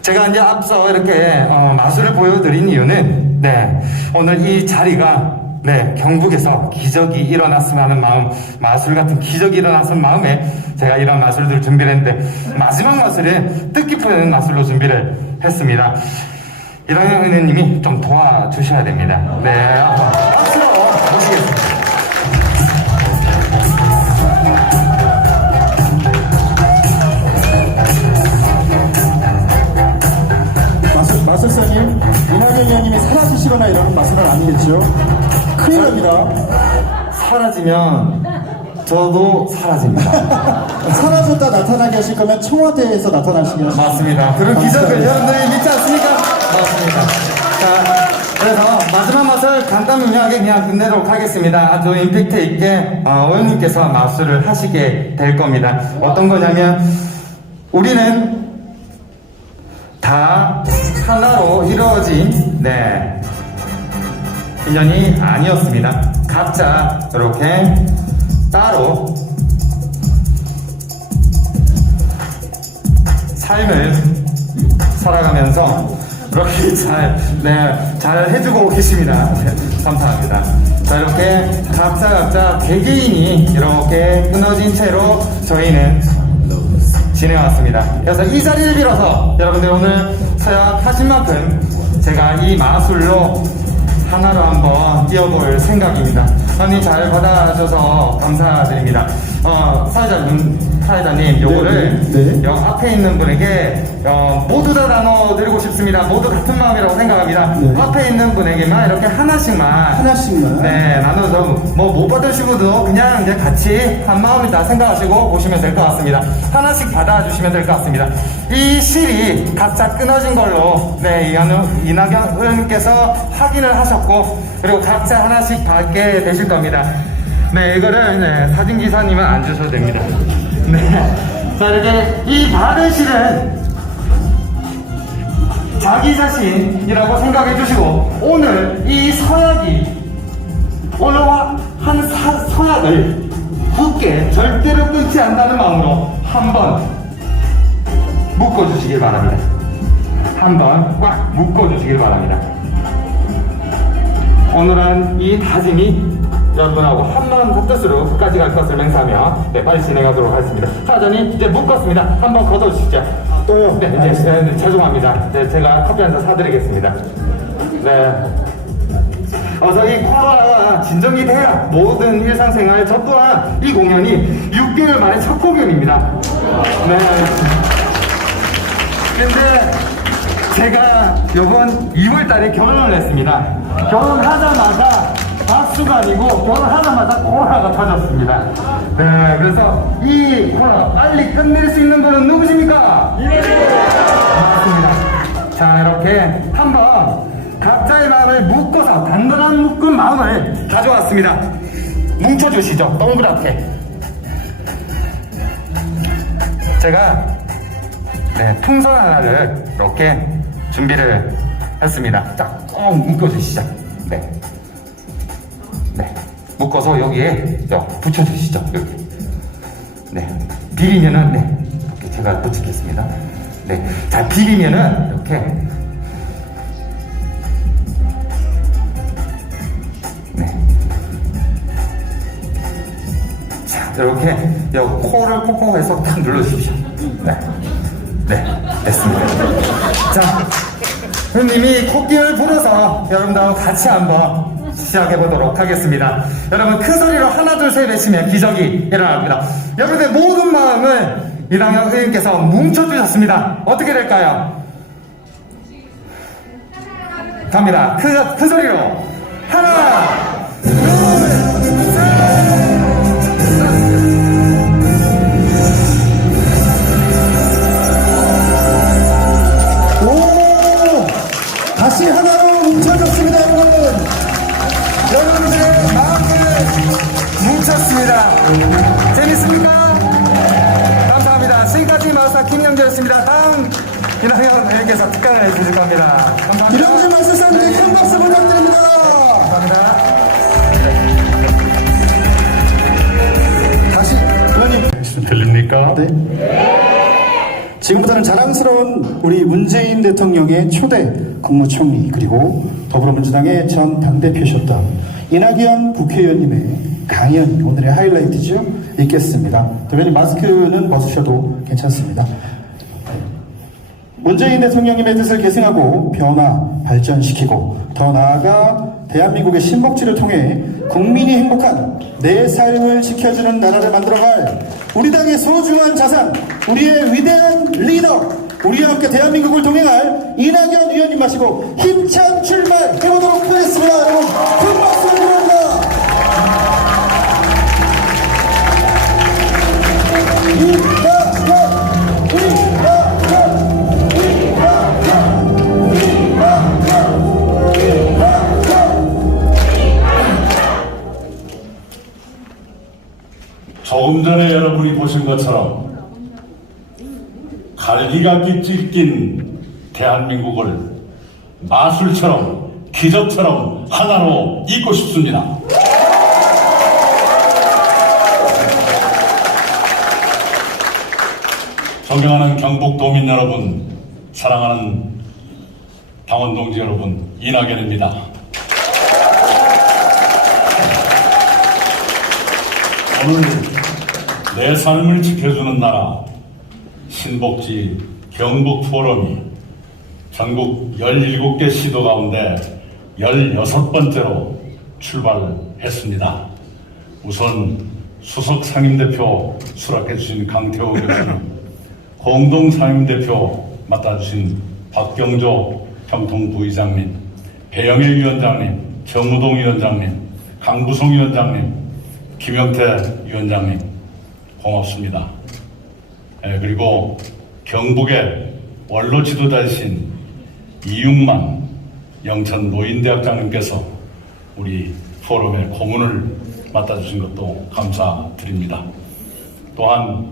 제가 이제 앞서 이렇게 마술을 보여드린 이유는 오늘 이 자리가 경북에서 기적이 일어났으면 하는 마음, 마술 같은 기적이 일어났으면 마음에 제가 이런 마술들을 준비를 했는데 마지막 마술은 뜻깊은 마술로 준비를 했습니다. 이낙연 의원님이 좀 도와주셔야 됩니다. 박수로 모시겠습니다. 마술사님, 이낙연 의원님이 사라지시거나 이러는 마술은 아니겠죠? 큰일 납니다. 사라지면 저도 사라집니다. 사라졌다 나타나게 하실 거면 청와대에서 나타나시게 하시죠. 맞습니다. 그런 기적을 여러분들이 믿지 않습니까? 맞습니다. 자, 그래서 마지막 맛을 간단명료하게 그냥 끝내도록 하겠습니다. 아주 임팩트 있게 의원님께서 마술을 하시게 될 겁니다. 어떤 거냐면 우리는 다 하나로 이루어진 인연이 아니었습니다. 각자 이렇게 따로 삶을 살아가면서 이렇게 잘 해주고 계십니다. 감사합니다. 자, 이렇게 각자 개개인이 이렇게 끊어진 채로 저희는 진행해왔습니다. 그래서 이 자리를 빌어서 여러분들 오늘 서약하신 만큼 제가 이 마술로 하나로 한번 띄워볼 생각입니다. 언니 잘 받아줘서 감사드립니다. 사회자님 요거를 여 앞에 있는 분에게 모두 다 나눠드리고 싶습니다. 모두 같은 마음이라고 생각합니다. 앞에 있는 분에게만 이렇게 하나씩만 나눠서 못 받으신 분도 그냥 이제 같이 한 마음이다 생각하시고 보시면 될 것 같습니다. 하나씩 받아주시면 될 것 같습니다. 이 실이 각자 끊어진 걸로 이낙연 의원님께서 확인을 하셨고 그리고 각자 하나씩 받게 되실 겁니다. 이거를 사진기사님은 안 주셔도 됩니다. 자, 이렇게 이 받은 실은 자기 자신이라고 생각해 주시고 오늘 이 서약이 올라와 한 서약을 굳게 절대로 끊지 않는다는 마음으로 한번 묶어주시길 바랍니다. 한번 꽉 묶어주시길 바랍니다. 오늘은 이 다짐이 여러분하고 한마음 한뜻으로 끝까지 갈 것을 맹세하며 빨리 진행하도록 하겠습니다. 사전이 이제 묶었습니다. 한번 걷어주시죠. 또요? 이제 죄송합니다. 제가 커피 한 잔 사드리겠습니다. 저희 코로나가 진정이 돼야 모든 일상생활 저 또한 이 공연이 6개월 만에 첫 공연입니다. 근데 제가 이번 2월달에 결혼을 했습니다. 결혼하자마자 박수가 아니고 결혼하자마자 코로나가 터졌습니다. 그래서 이 코로나 빨리 끝낼 수 있는 분은 누구십니까? 맞습니다. 자, 이렇게 한번 각자의 마음을 묶어서 단단한 묶은 마음을 가져왔습니다. 뭉쳐주시죠. 동그랗게. 제가 풍선 하나를 이렇게 준비를 했습니다. 자, 꼭 묶어주시죠. 묶어서 여기에 붙여주시죠. 여기. 비비면은 이렇게 제가 붙이겠습니다. 자, 비비면은 이렇게 자, 이렇게 코를 콕콕 해서 탁 눌러주십시오. 됐습니다. 자, 형님이 코끼를 불어서 여러분들하고 같이 한번 시작해보도록 하겠습니다. 여러분 큰 소리로 하나 둘 셋 외치면 기적이 일어납니다. 여러분의 모든 마음을 이낙연 의원님께서 뭉쳐주셨습니다. 어떻게 될까요? 갑니다. 큰 소리로 하나 둘 셋. 이동희 마사 김영재였습니다. 다음 이낙연 의원께서 특강을 해주실 겁니다. 감사합니다. 이동진 마사사님께 큰 박수 부탁드립니다. 감사합니다. 다시 의원님 들립니까? 네. 지금부터는 자랑스러운 우리 문재인 대통령의 초대 국무총리 그리고 더불어민주당의 전 당대표셨던 이낙연 국회의원님의 강연, 오늘의 하이라이트죠. 있겠습니다. 대표님 마스크는 벗으셔도 괜찮습니다. 문재인 대통령님의 뜻을 계승하고 변화, 발전시키고 더 나아가 대한민국의 신복지를 통해 국민이 행복한 내 삶을 지켜주는 나라를 만들어갈 우리 당의 소중한 자산, 우리의 위대한 리더, 우리와 함께 대한민국을 동행할 이낙연 의원님 마시고 힘찬 출발해보도록 하겠습니다. 여러분 큰 박수 부탁드립니다. 조금 전에 여러분이 보신 것처럼 갈기갈기 찢긴 대한민국을 마술처럼 기적처럼 하나로 잇고 싶습니다. 존경하는 경북도민 여러분, 사랑하는 당원 동지 여러분, 이낙연입니다. 오늘 내 삶을 지켜주는 나라 신복지 경북 포럼이 전국 17개 시도 가운데 16번째로 출발했습니다. 우선 수석 상임대표 수락해주신 강태호 교수님, 공동 상임대표 맡아주신 박경조 평통부의장님, 배영애 위원장님, 정우동 위원장님, 강부송 위원장님, 김영태 위원장님 고맙습니다. 그리고 경북의 원로 지도자이신 이육만 영천 노인대학장님께서 우리 포럼의 고문을 맡아주신 것도 감사드립니다. 또한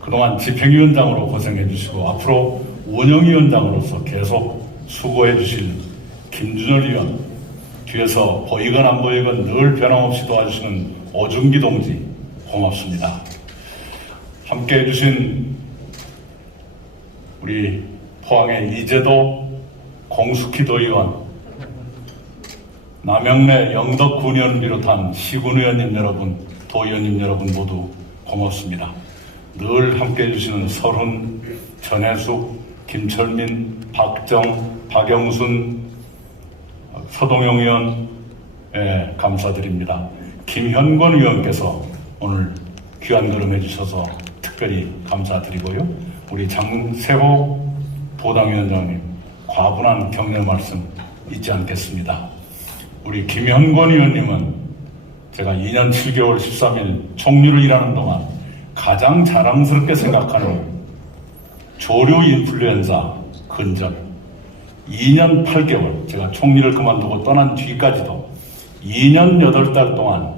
그동안 집행위원장으로 고생해 주시고 앞으로 운영위원장으로서 계속 수고해 주실 김준열 위원, 뒤에서 보이건 안 보이건 늘 변함없이 도와주시는 오준기 동지 고맙습니다. 함께 해주신 우리 포항의 이재도 공숙희 도의원, 남영래 영덕군 의원 비롯한 시군 의원님 여러분, 도의원님 여러분 모두 고맙습니다. 늘 함께 해주시는 설훈, 전혜숙, 김철민, 박정, 박영순, 서동영 의원 감사드립니다. 김현권 의원께서 오늘 귀한 걸음 해주셔서 특별히 감사드리고요. 우리 장세호 도당위원장님 과분한 격려 말씀 잊지 않겠습니다. 우리 김현권 의원님은 제가 2년 7개월 13일 총리를 일하는 동안 가장 자랑스럽게 생각하는 조류 인플루엔자 근절 2년 8개월 제가 총리를 그만두고 떠난 뒤까지도 2년 8달 동안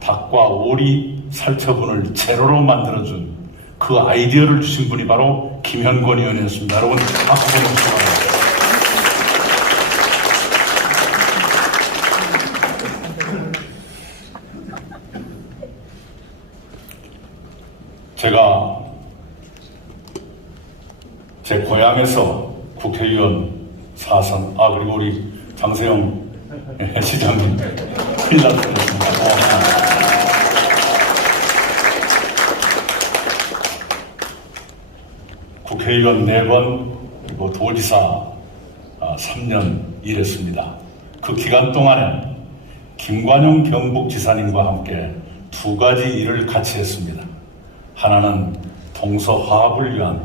닭과 오리 살처분을 제로로 만들어준 그 아이디어를 주신 분이 바로 김현권 의원이었습니다. 여러분 박수 보내주시기 제가 제 고향에서 국회의원 4선, 그리고 우리 장세영 시장님 큰일 났습니다. 국회의원 4번, 그리고 도지사 3년 일했습니다. 그 기간 동안에 김관용 경북지사님과 함께 2가지 일을 같이 했습니다. 하나는 동서화합을 위한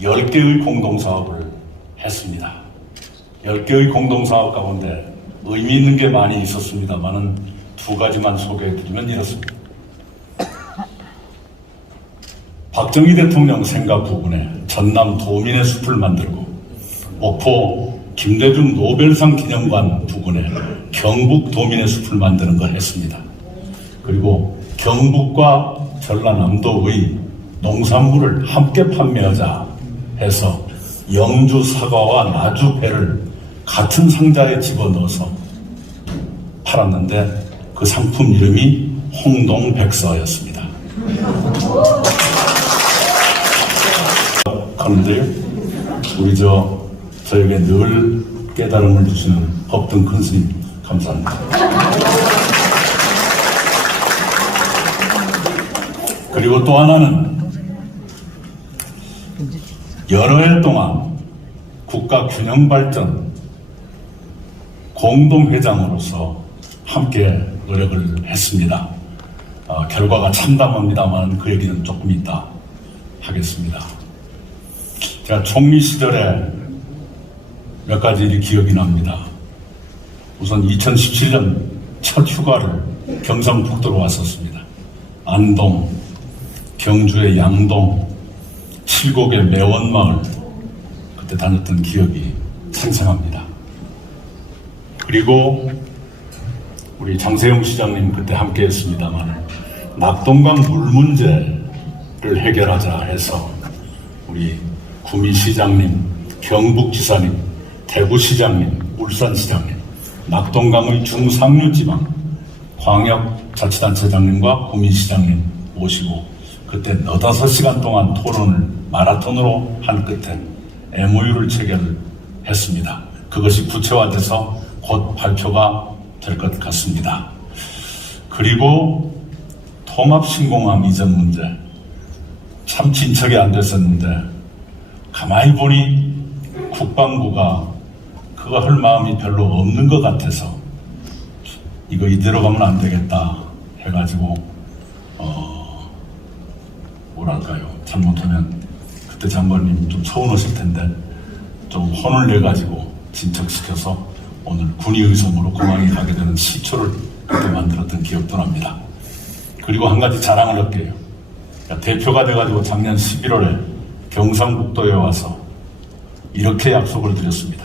10개의 공동사업을 했습니다. 10개의 공동사업 가운데 의미 있는 게 많이 있었습니다만은 2가지만 소개해드리면 이렇습니다. 박정희 대통령 생각 부근에 전남 도민의 숲을 만들고 목포 김대중 노벨상 기념관 부근에 경북 도민의 숲을 만드는 걸 했습니다. 그리고 경북과 전라남도의 농산물을 함께 판매하자 해서 영주 사과와 나주 배를 같은 상자에 집어넣어서 팔았는데 그 상품 이름이 홍동백서였습니다. 그런데 우리 저에게 늘 깨달음을 주시는 법등 큰 스님 감사합니다. 그리고 또 하나는 여러 해 동안 국가 균형 발전 공동회장으로서 함께 노력을 했습니다. 결과가 참담합니다만 그 얘기는 조금 이따 하겠습니다. 제가 총리 시절에 몇 가지 일이 기억이 납니다. 우선 2017년 첫 휴가를 경상북도로 왔었습니다. 안동, 경주의 양동, 칠곡의 매원마을 그때 다녔던 기억이 생생합니다. 그리고 우리 장세영 시장님 그때 함께 했습니다만 낙동강 물 문제를 해결하자 해서 우리 구미시장님, 경북지사님, 대구시장님, 울산시장님, 낙동강의 중상류지방 광역자치단체장님과 구미시장님 모시고 그때 5-5시간 동안 토론을 마라톤으로 한 끝에 MOU를 체결했습니다. 그것이 구체화돼서 곧 발표가 될 것 같습니다. 그리고 통합신공항 이전 문제 참 진척이 안 됐었는데 가만히 보니 국방부가 그거 할 마음이 별로 없는 것 같아서 이거 이대로 가면 안 되겠다 해가지고 뭐랄까요, 잘못하면 그때 장관님 좀 서운하실 텐데 좀 혼을 내가지고 진척시켜서 오늘 군의의성으로 공항에 가게 되는 시초를 그때 만들었던 기억도 납니다. 그리고 한 가지 자랑을 할게요. 대표가 돼가지고 작년 11월에 경상북도에 와서 이렇게 약속을 드렸습니다.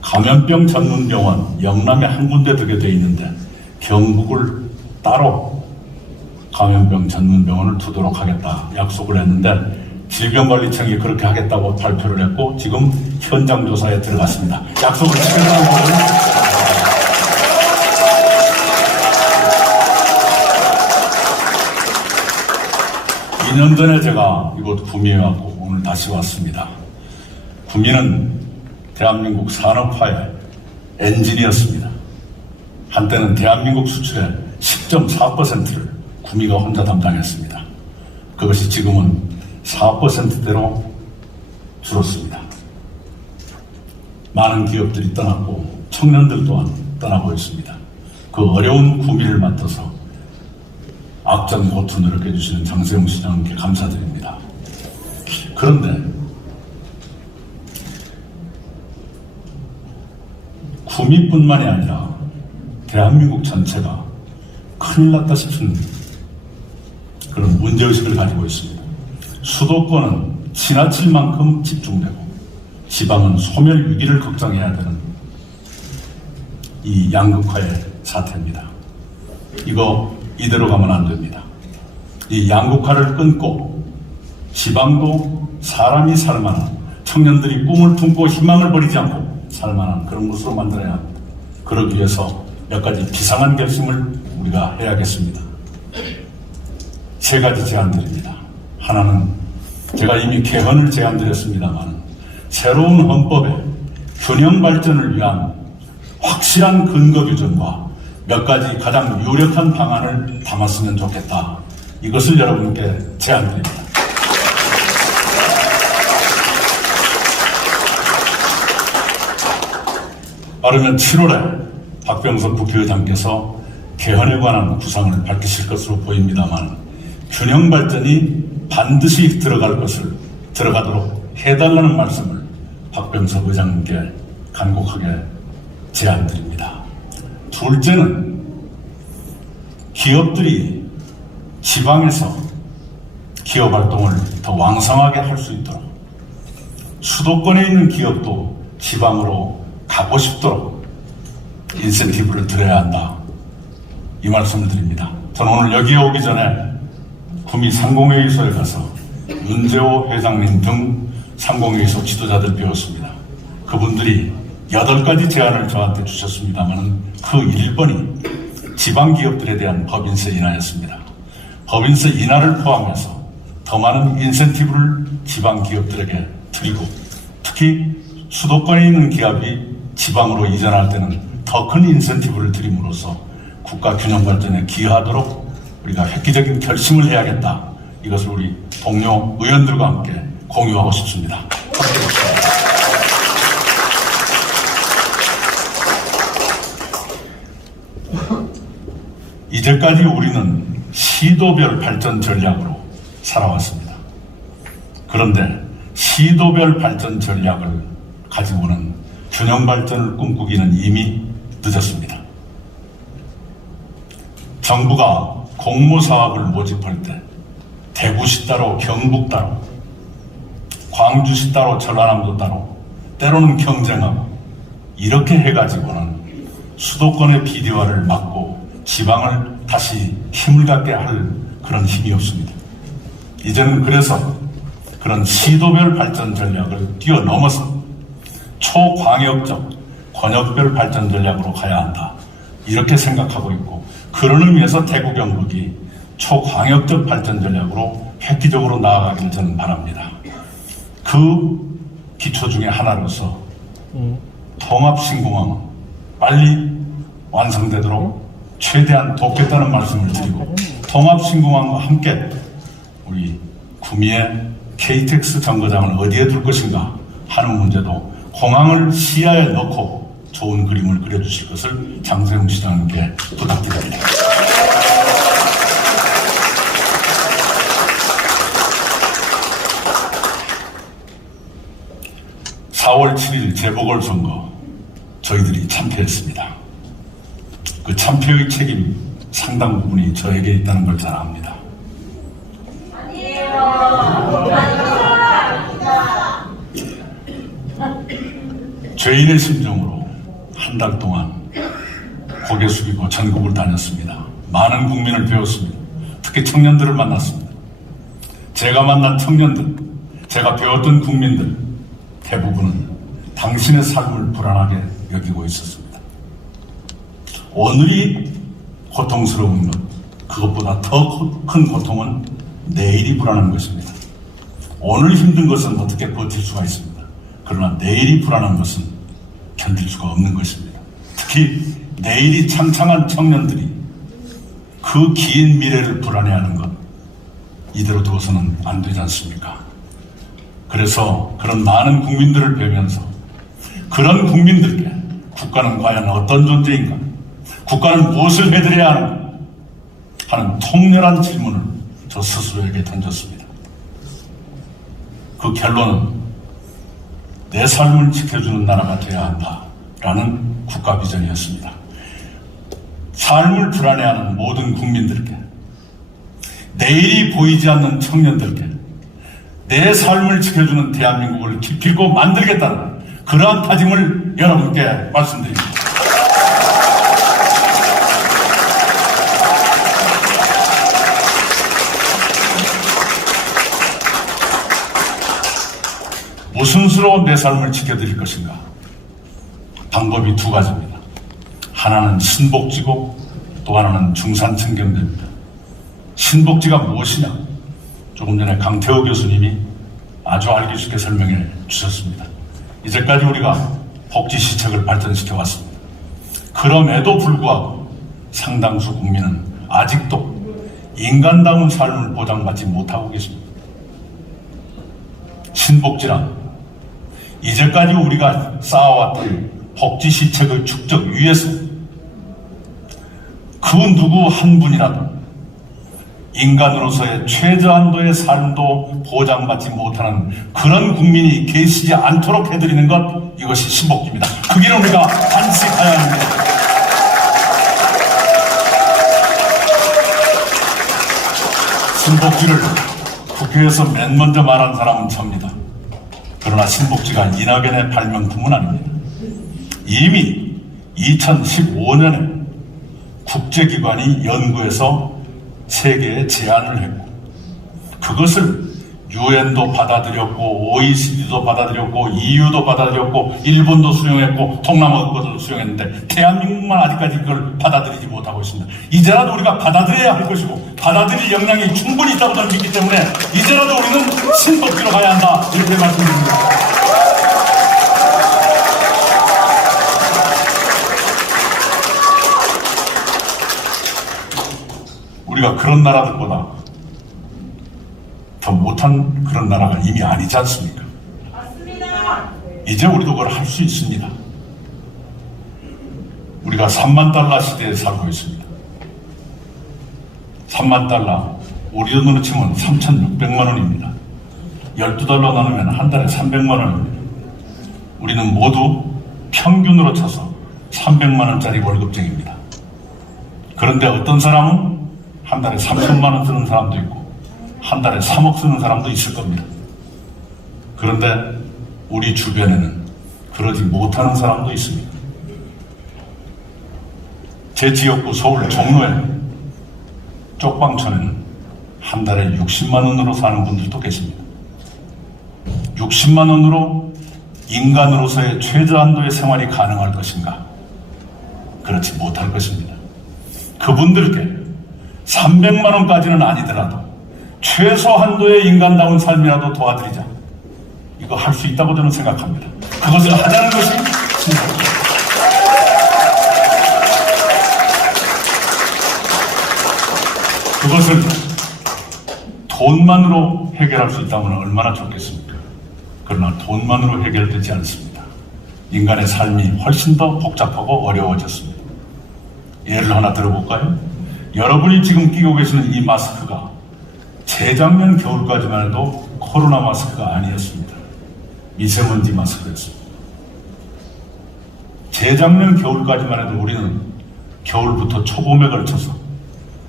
감염병 전문병원 영남에 한 군데 두게 돼 있는데 경북을 따로 감염병 전문병원을 두도록 하겠다 약속을 했는데 질병관리청이 그렇게 하겠다고 발표를 했고 지금 현장 조사에 들어갔습니다. 약속을 지켰다는 것은 2년 전에 제가 이곳 구미에 왔고 오늘 다시 왔습니다. 구미는 대한민국 산업화의 엔진이었습니다. 한때는 대한민국 수출의 10.4%를 구미가 혼자 담당했습니다. 그것이 지금은 4%대로 줄었습니다. 많은 기업들이 떠났고 청년들 또한 떠나고 있습니다. 그 어려운 구미를 맡아서 악전고투 노력해 주시는 장세용 시장님께 감사드립니다. 그런데 구미뿐만이 아니라 대한민국 전체가 큰일 났다 싶은 그런 문제의식을 가지고 있습니다. 수도권은 지나칠 만큼 집중되고 지방은 소멸 위기를 걱정해야 되는 이 양극화의 사태입니다. 이거 이대로 가면 안 됩니다. 이 양극화를 끊고 지방도 사람이 살만한 청년들이 꿈을 품고 희망을 버리지 않고 살만한 그런 곳으로 만들어야 합니다. 그러기 위해서 몇 가지 비상한 결심을 우리가 해야겠습니다. 3가지 제안드립니다. 하나는 제가 이미 개헌을 제안드렸습니다만 새로운 헌법에 균형 발전을 위한 확실한 근거 규정과 몇 가지 가장 유력한 방안을 담았으면 좋겠다. 이것을 여러분께 제안드립니다. 빠르면 7월에 박병석 국회의장께서 개헌에 관한 구상을 밝히실 것으로 보입니다만 균형 발전이 반드시 들어가도록 해달라는 말씀을 박병석 의장님께 간곡하게 제안드립니다. 둘째는 기업들이 지방에서 기업 활동을 더 왕성하게 할 수 있도록 수도권에 있는 기업도 지방으로 가고 싶도록 인센티브를 드려야 한다. 이 말씀을 드립니다. 저는 오늘 여기에 오기 전에 구미 상공회의소에 가서 윤재호 회장님 등 상공회의소 지도자들 배웠습니다. 그분들이 8가지 제안을 저한테 주셨습니다만 그 1번이 지방기업들에 대한 법인세 인하였습니다. 법인세 인하를 포함해서 더 많은 인센티브를 지방기업들에게 드리고 특히 수도권에 있는 기업이 지방으로 이전할 때는 더 큰 인센티브를 드림으로써 국가 균형 발전에 기여하도록 우리가 획기적인 결심을 해야겠다. 이것을 우리 동료 의원들과 함께 공유하고 싶습니다. 이제까지 우리는 시도별 발전 전략으로 살아왔습니다. 그런데 시도별 발전 전략을 가지고는 균형 발전을 꿈꾸기는 이미 늦었습니다. 정부가 공모사업을 모집할 때 대구시 따로 경북 따로 광주시 따로 전라남도 따로 때로는 경쟁하고 이렇게 해가지고는 수도권의 비대화를 막고 지방을 다시 힘을 갖게 할 그런 힘이 없습니다. 이제는 그래서 그런 시도별 발전 전략을 뛰어넘어서 초광역적 권역별 발전 전략으로 가야 한다. 이렇게 생각하고 있고 그런 의미에서 대구 경북이 초광역적 발전 전략으로 획기적으로 나아가기를 저는 바랍니다. 그 기초 중에 하나로서 통합신공항은 빨리 완성되도록 최대한 돕겠다는 말씀을 드리고 통합신공항과 함께 우리 구미의 KTX 정거장을 어디에 둘 것인가 하는 문제도 공항을 시야에 넣고 좋은 그림을 그려주실 것을 장세웅 시장님께 부탁드립니다. (4월 7일) 재보궐선거 저희들이 참패했습니다. 그 참패의 책임 상당 부분이 저에게 있다는 걸 잘 압니다. 죄인의 심정으로 한 달 동안 고개 숙이고 전국을 다녔습니다. 많은 국민을 배웠습니다. 특히 청년들을 만났습니다. 제가 만난 청년들, 제가 배웠던 국민들 대부분은 당신의 삶을 불안하게 여기고 있었습니다. 오늘이 고통스러운 것, 그것보다 더 큰 고통은 내일이 불안한 것입니다. 오늘 힘든 것은 어떻게 버틸 수가 있습니다. 그러나 내일이 불안한 것은 견딜 수가 없는 것입니다. 특히 내일이 창창한 청년들이 그 긴 미래를 불안해하는 것, 이대로 두어서는 안 되지 않습니까? 그래서 그런 많은 국민들을 뵈면서 그런 국민들께 국가는 과연 어떤 존재인가, 국가는 무엇을 해드려야 하는가 하는 통렬한 질문을 저 스스로에게 던졌습니다. 그 결론은 내 삶을 지켜주는 나라가 되어야 한다라는 국가 비전이었습니다. 삶을 불안해하는 모든 국민들께, 내일이 보이지 않는 청년들께 내 삶을 지켜주는 대한민국을 기필코 만들겠다는 그러한 다짐을 여러분께 말씀드립니다. 무슨 수로 내 삶을 지켜드릴 것인가? 방법이 두 가지입니다. 하나는 신복지고 또 하나는 중산층 경제입니다. 신복지가 무엇이냐? 조금 전에 강태호 교수님이 아주 알기 쉽게 설명해 주셨습니다. 이제까지 우리가 복지시책을 발전시켜 왔습니다. 그럼에도 불구하고 상당수 국민은 아직도 인간다운 삶을 보장받지 못하고 계십니다. 신복지란 이제까지 우리가 쌓아왔던 복지시책의 축적 위에서 그 누구 한 분이라도 인간으로서의 최저한도의 삶도 보장받지 못하는 그런 국민이 계시지 않도록 해드리는 것, 이것이 신복지입니다. 그 길을 우리가 반드시 가야 합니다. 신복지를 국회에서 맨 먼저 말한 사람은 접니다. 그러나 신복지가 이낙연의 발명품은 아닙니다. 이미 2015년에 국제기관이 연구해서 세계에 제안을 했고 그것을 유엔도 받아들였고 OECD도 받아들였고 EU도 받아들였고 일본도 수용했고 동남아국가도 수용했는데 대한민국만 아직까지 그걸 받아들이지 못하고 있습니다. 이제라도 우리가 받아들여야 할 것이고 받아들일 역량이 충분히 있다고 저는 믿기 때문에 이제라도 우리는 신법기로 가야 한다 이렇게 말씀드립니다. 우리가 그런 나라들보다 더 못한 그런 나라가 이미 아니지 않습니까? 맞습니다. 이제 우리도 그걸 할 수 있습니다. 우리가 3만 달러 시대에 살고 있습니다. 3만 달러, 우리 돈으로 치면 3,600만 원입니다. 12달러 나누면 한 달에 300만 원입니다. 우리는 모두 평균으로 쳐서 300만 원짜리 월급쟁입니다. 그런데 어떤 사람은 한 달에 3천만 원 쓰는 사람도 있고 한 달에 3억 쓰는 사람도 있을 겁니다. 그런데 우리 주변에는 그러지 못하는 사람도 있습니다. 제 지역구 서울 종로에 쪽방촌에는 한 달에 60만 원으로 사는 분들도 계십니다. 60만 원으로 인간으로서의 최저한도의 생활이 가능할 것인가? 그렇지 못할 것입니다. 그분들께 300만 원까지는 아니더라도 최소 한도의 인간다운 삶이라도 도와드리자. 이거 할 수 있다고 저는 생각합니다. 그것을 하자는 것이 신복입니다. 그것을 돈만으로 해결할 수 있다면 얼마나 좋겠습니까? 그러나 돈만으로 해결되지 않습니다. 인간의 삶이 훨씬 더 복잡하고 어려워졌습니다. 예를 하나 들어볼까요? 여러분이 지금 끼고 계시는 이 마스크가 재작년 겨울까지만 해도 코로나 마스크가 아니었습니다. 미세먼지 마스크였습니다. 재작년 겨울까지만 해도 우리는 겨울부터 초봄에 걸쳐서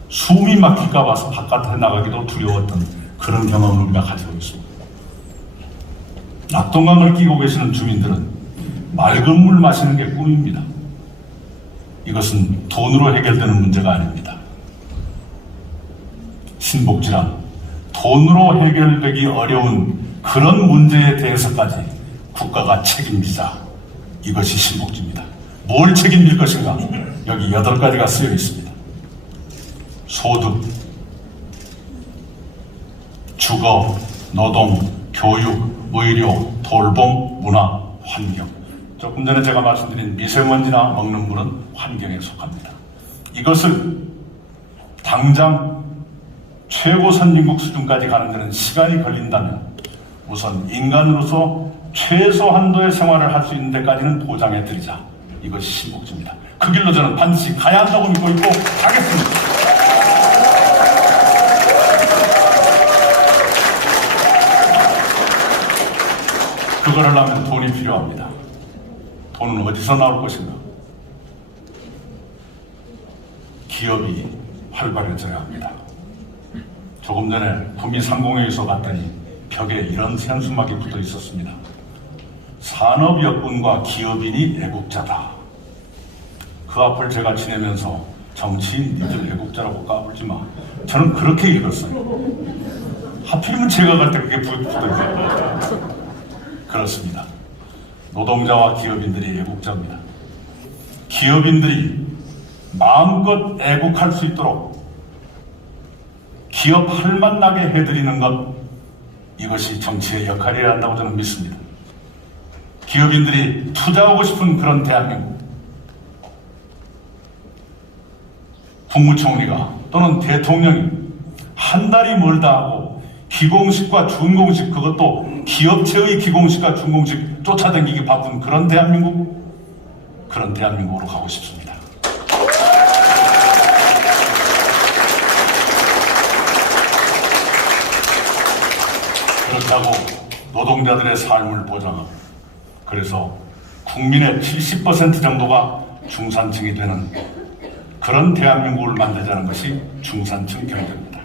숨이 막힐까 봐서 바깥에 나가기도 두려웠던 그런 경험을 우리가 가지고 있습니다. 낙동강을 끼고 계시는 주민들은 맑은 물 마시는 게 꿈입니다. 이것은 돈으로 해결되는 문제가 아닙니다. 신복지란 돈으로 해결되기 어려운 그런 문제에 대해서까지 국가가 책임지자. 이것이 신복지입니다. 뭘 책임질 것인가? 여기 8가지가 쓰여 있습니다. 소득, 주거, 노동, 교육, 의료, 돌봄, 문화, 환경. 조금 전에 제가 말씀드린 미세먼지나 먹는 물은 환경에 속합니다. 이것을 당장 최고 선진국 수준까지 가는 데는 시간이 걸린다면 우선 인간으로서 최소 한도의 생활을 할 수 있는 데까지는 보장해드리자. 이것이 신복지입니다. 그 길로 저는 반드시 가야 한다고 믿고 있고 가겠습니다. 그걸 하려면 돈이 필요합니다. 돈은 어디서 나올 것인가? 기업이 활발해져야 합니다. 조금 전에 구미상공회의소 갔더니 벽에 이런 현수막이 붙어 있었습니다. 산업여군과 기업인이 애국자다. 그 앞을 제가 지내면서 정치인 니들 애국자라고 까불지 마. 저는 그렇게 읽었어요. 하필이면 제가 갈 때 그게 붙어있어요. 그렇습니다. 노동자와 기업인들이 애국자입니다. 기업인들이 마음껏 애국할 수 있도록 기업 할만 나게 해드리는 것, 이것이 정치의 역할이어야 한다고 저는 믿습니다. 기업인들이 투자하고 싶은 그런 대한민국, 국무총리가 또는 대통령이 한 달이 멀다 하고 기공식과 준공식, 그것도 기업체의 기공식과 준공식 쫓아다니기 바쁜 그런 대한민국, 그런 대한민국으로 가고 싶습니다. 그렇다고 노동자들의 삶을 보장하고, 그래서 국민의 70% 정도가 중산층이 되는 그런 대한민국을 만들자는 것이 중산층 경제입니다.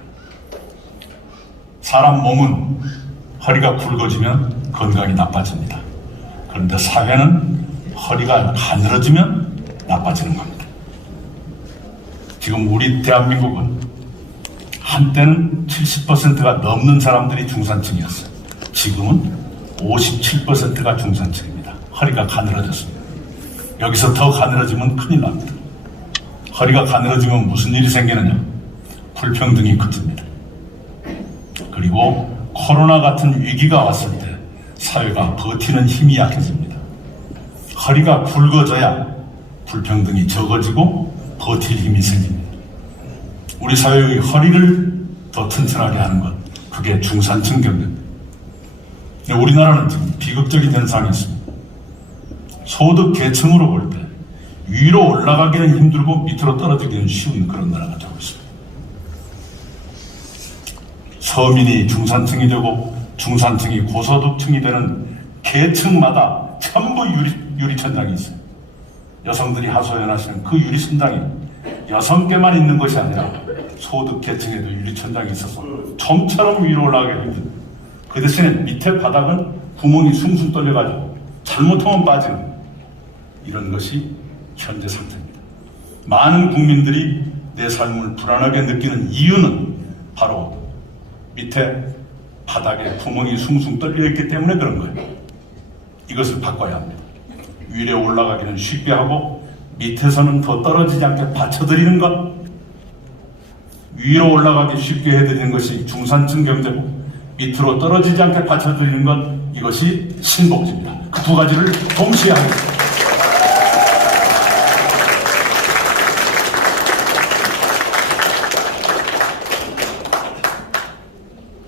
사람 몸은 허리가 굵어지면 건강이 나빠집니다. 그런데 사회는 허리가 가늘어지면 나빠지는 겁니다. 지금 우리 대한민국은 한때는 70%가 넘는 사람들이 중산층이었어요. 지금은 57%가 중산층입니다. 허리가 가늘어졌습니다. 여기서 더 가늘어지면 큰일 납니다. 허리가 가늘어지면 무슨 일이 생기느냐? 불평등이 커집니다. 그리고 코로나 같은 위기가 왔을 때 사회가 버티는 힘이 약해집니다. 허리가 굵어져야 불평등이 적어지고 버틸 힘이 생깁니다. 우리 사회의 허리를 더 튼튼하게 하는 것, 그게 중산층 경제입니다. 우리나라는 지금 비극적인 현상이 있습니다. 소득 계층으로 볼 때 위로 올라가기는 힘들고 밑으로 떨어지기는 쉬운 그런 나라가 되고 있습니다. 서민이 중산층이 되고 중산층이 고소득층이 되는 계층마다 전부 유리천장이 있어요. 여성들이 하소연하시는 그 유리천장이 여성께만 있는 것이 아니라 소득 계층에도 유리천장이 있어서 좀처럼 위로 올라가기 힘듭니다. 그 대신에 밑에 바닥은 구멍이 숭숭 뚫려가지고 잘못하면 빠지는 이런 것이 현재 상태입니다. 많은 국민들이 내 삶을 불안하게 느끼는 이유는 바로 밑에 바닥에 구멍이 숭숭 뚫려 있기 때문에 그런 거예요. 이것을 바꿔야 합니다. 위로 올라가기는 쉽게 하고 밑에서는 더 떨어지지 않게 받쳐드리는 것, 위로 올라가기 쉽게 해드리는 것이 중산층 경제고 밑으로 떨어지지 않게 받쳐드리는 것, 이것이 신복지입니다. 그 두 가지를 동시에 하겠습니다.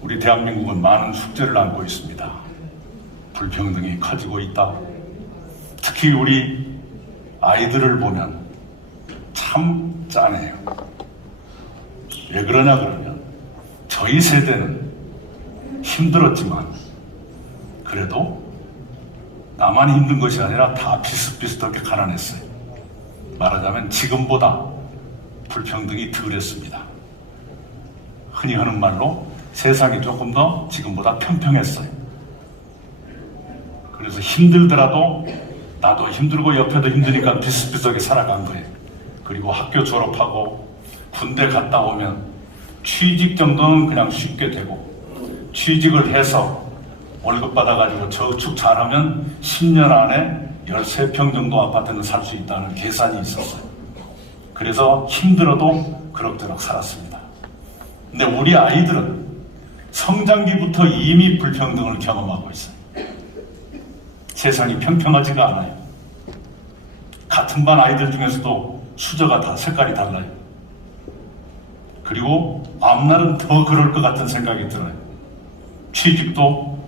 우리 대한민국은 많은 숙제를 안고 있습니다. 불평등이 커지고 있다. 특히 우리 아이들을 보면 참 짠해요. 왜 그러냐 그러면 저희 세대는 힘들었지만 그래도 나만 힘든 것이 아니라 다 비슷비슷하게 가난했어요. 말하자면 지금보다 불평등이 덜했습니다. 흔히 하는 말로 세상이 조금 더 지금보다 평평했어요. 그래서 힘들더라도 나도 힘들고 옆에도 힘드니까 비슷비슷하게 살아간 거예요. 그리고 학교 졸업하고 군대 갔다 오면 취직 정도는 그냥 쉽게 되고, 취직을 해서 월급 받아가지고 저축 잘하면 10년 안에 13평 정도 아파트는 살 수 있다는 계산이 있었어요. 그래서 힘들어도 그럭저럭 살았습니다. 근데 우리 아이들은 성장기부터 이미 불평등을 경험하고 있어요. 세상이 평평하지가 않아요. 같은 반 아이들 중에서도 수저가 다 색깔이 달라요. 그리고 앞날은 더 그럴 것 같은 생각이 들어요. 취직도